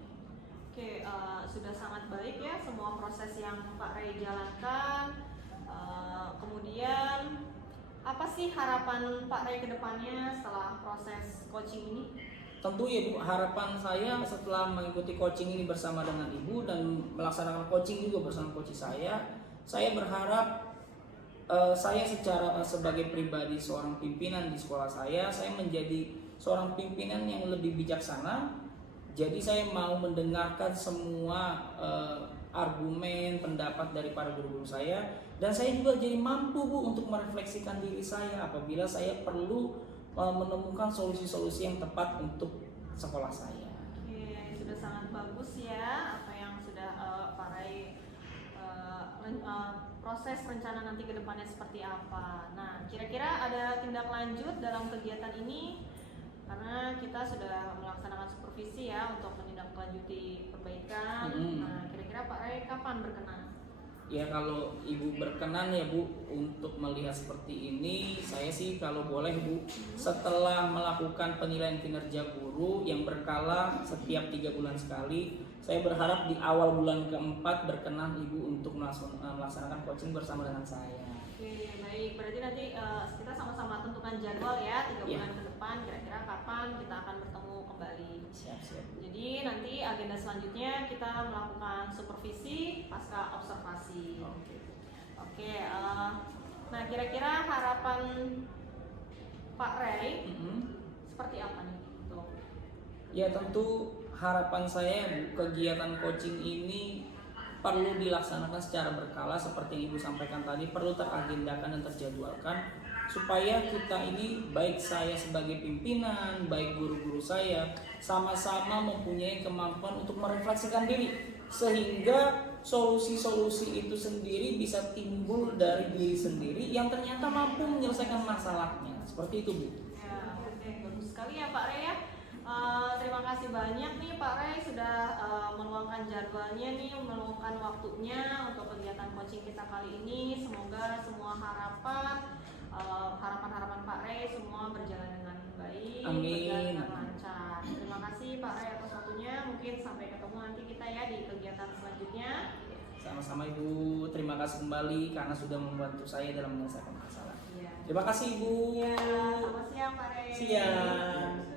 Oke, sudah sangat baik ya semua proses yang Pak Rey jalankan. Kemudian apa sih harapan Pak Rey ke depannya setelah proses coaching ini? Tentu ya Bu, harapan saya setelah mengikuti coaching ini bersama dengan Ibu dan melaksanakan coaching juga bersama coach saya berharap saya sebagai pribadi seorang pimpinan di sekolah saya menjadi seorang pimpinan yang lebih bijaksana. Jadi saya mau mendengarkan semua argumen, pendapat dari para guru-guru saya, dan saya juga jadi mampu Bu untuk merefleksikan diri saya apabila saya perlu menemukan solusi-solusi yang tepat untuk sekolah saya. Oke, sudah sangat bagus ya apa yang sudah Pak Rey proses rencana nanti ke depannya seperti apa. Nah, kira-kira ada tindak lanjut dalam kegiatan ini karena kita sudah melaksanakan supervisi ya untuk menindaklanjuti perbaikan. Nah, kira-kira Pak Rey kapan berkenan? Ya kalau Ibu berkenan ya Bu untuk melihat seperti ini, saya sih kalau boleh Bu setelah melakukan penilaian kinerja guru yang berkala setiap 3 bulan sekali, saya berharap di awal bulan keempat berkenan Ibu untuk melaksanakan coaching bersama dengan saya. Oke, baik. Berarti nanti kita sama-sama tentukan jadwal ya 3 bulan ke depan kira-kira kapan kita akan bertemu kembali. Siap-siap. Jadi nanti agenda selanjutnya kita melakukan supervisi pasca observasi. Oke, nah kira-kira harapan Pak Rey seperti apa nih? Tuh. Ya tentu harapan saya kegiatan coaching ini perlu dilaksanakan secara berkala seperti yang Ibu sampaikan tadi, perlu teragendakan dan terjadwalkan supaya kita ini baik saya sebagai pimpinan, baik guru-guru saya sama-sama mempunyai kemampuan untuk merefleksikan diri sehingga solusi-solusi itu sendiri bisa timbul dari diri sendiri yang ternyata mampu menyelesaikan masalahnya. Seperti itu Bu. Ya, oke, bagus sekali ya Pak Rey ya. Terima kasih banyak nih Pak Rey sudah meluangkan jadwalnya nih, meluangkan waktunya untuk kegiatan coaching kita kali ini. Semoga semua harapan-harapan Pak Rey semua berjalan dengan baik, berjalan dengan lancar. Terima kasih Pak Rey atas waktunya. Mungkin sampai ketemu nanti kita ya di kegiatan selanjutnya. Sama-sama Ibu, terima kasih kembali karena sudah membantu saya dalam menyelesaikan masalah. Iya. Terima kasih Ibu. Ya, selamat siang Pak Rey. Siang.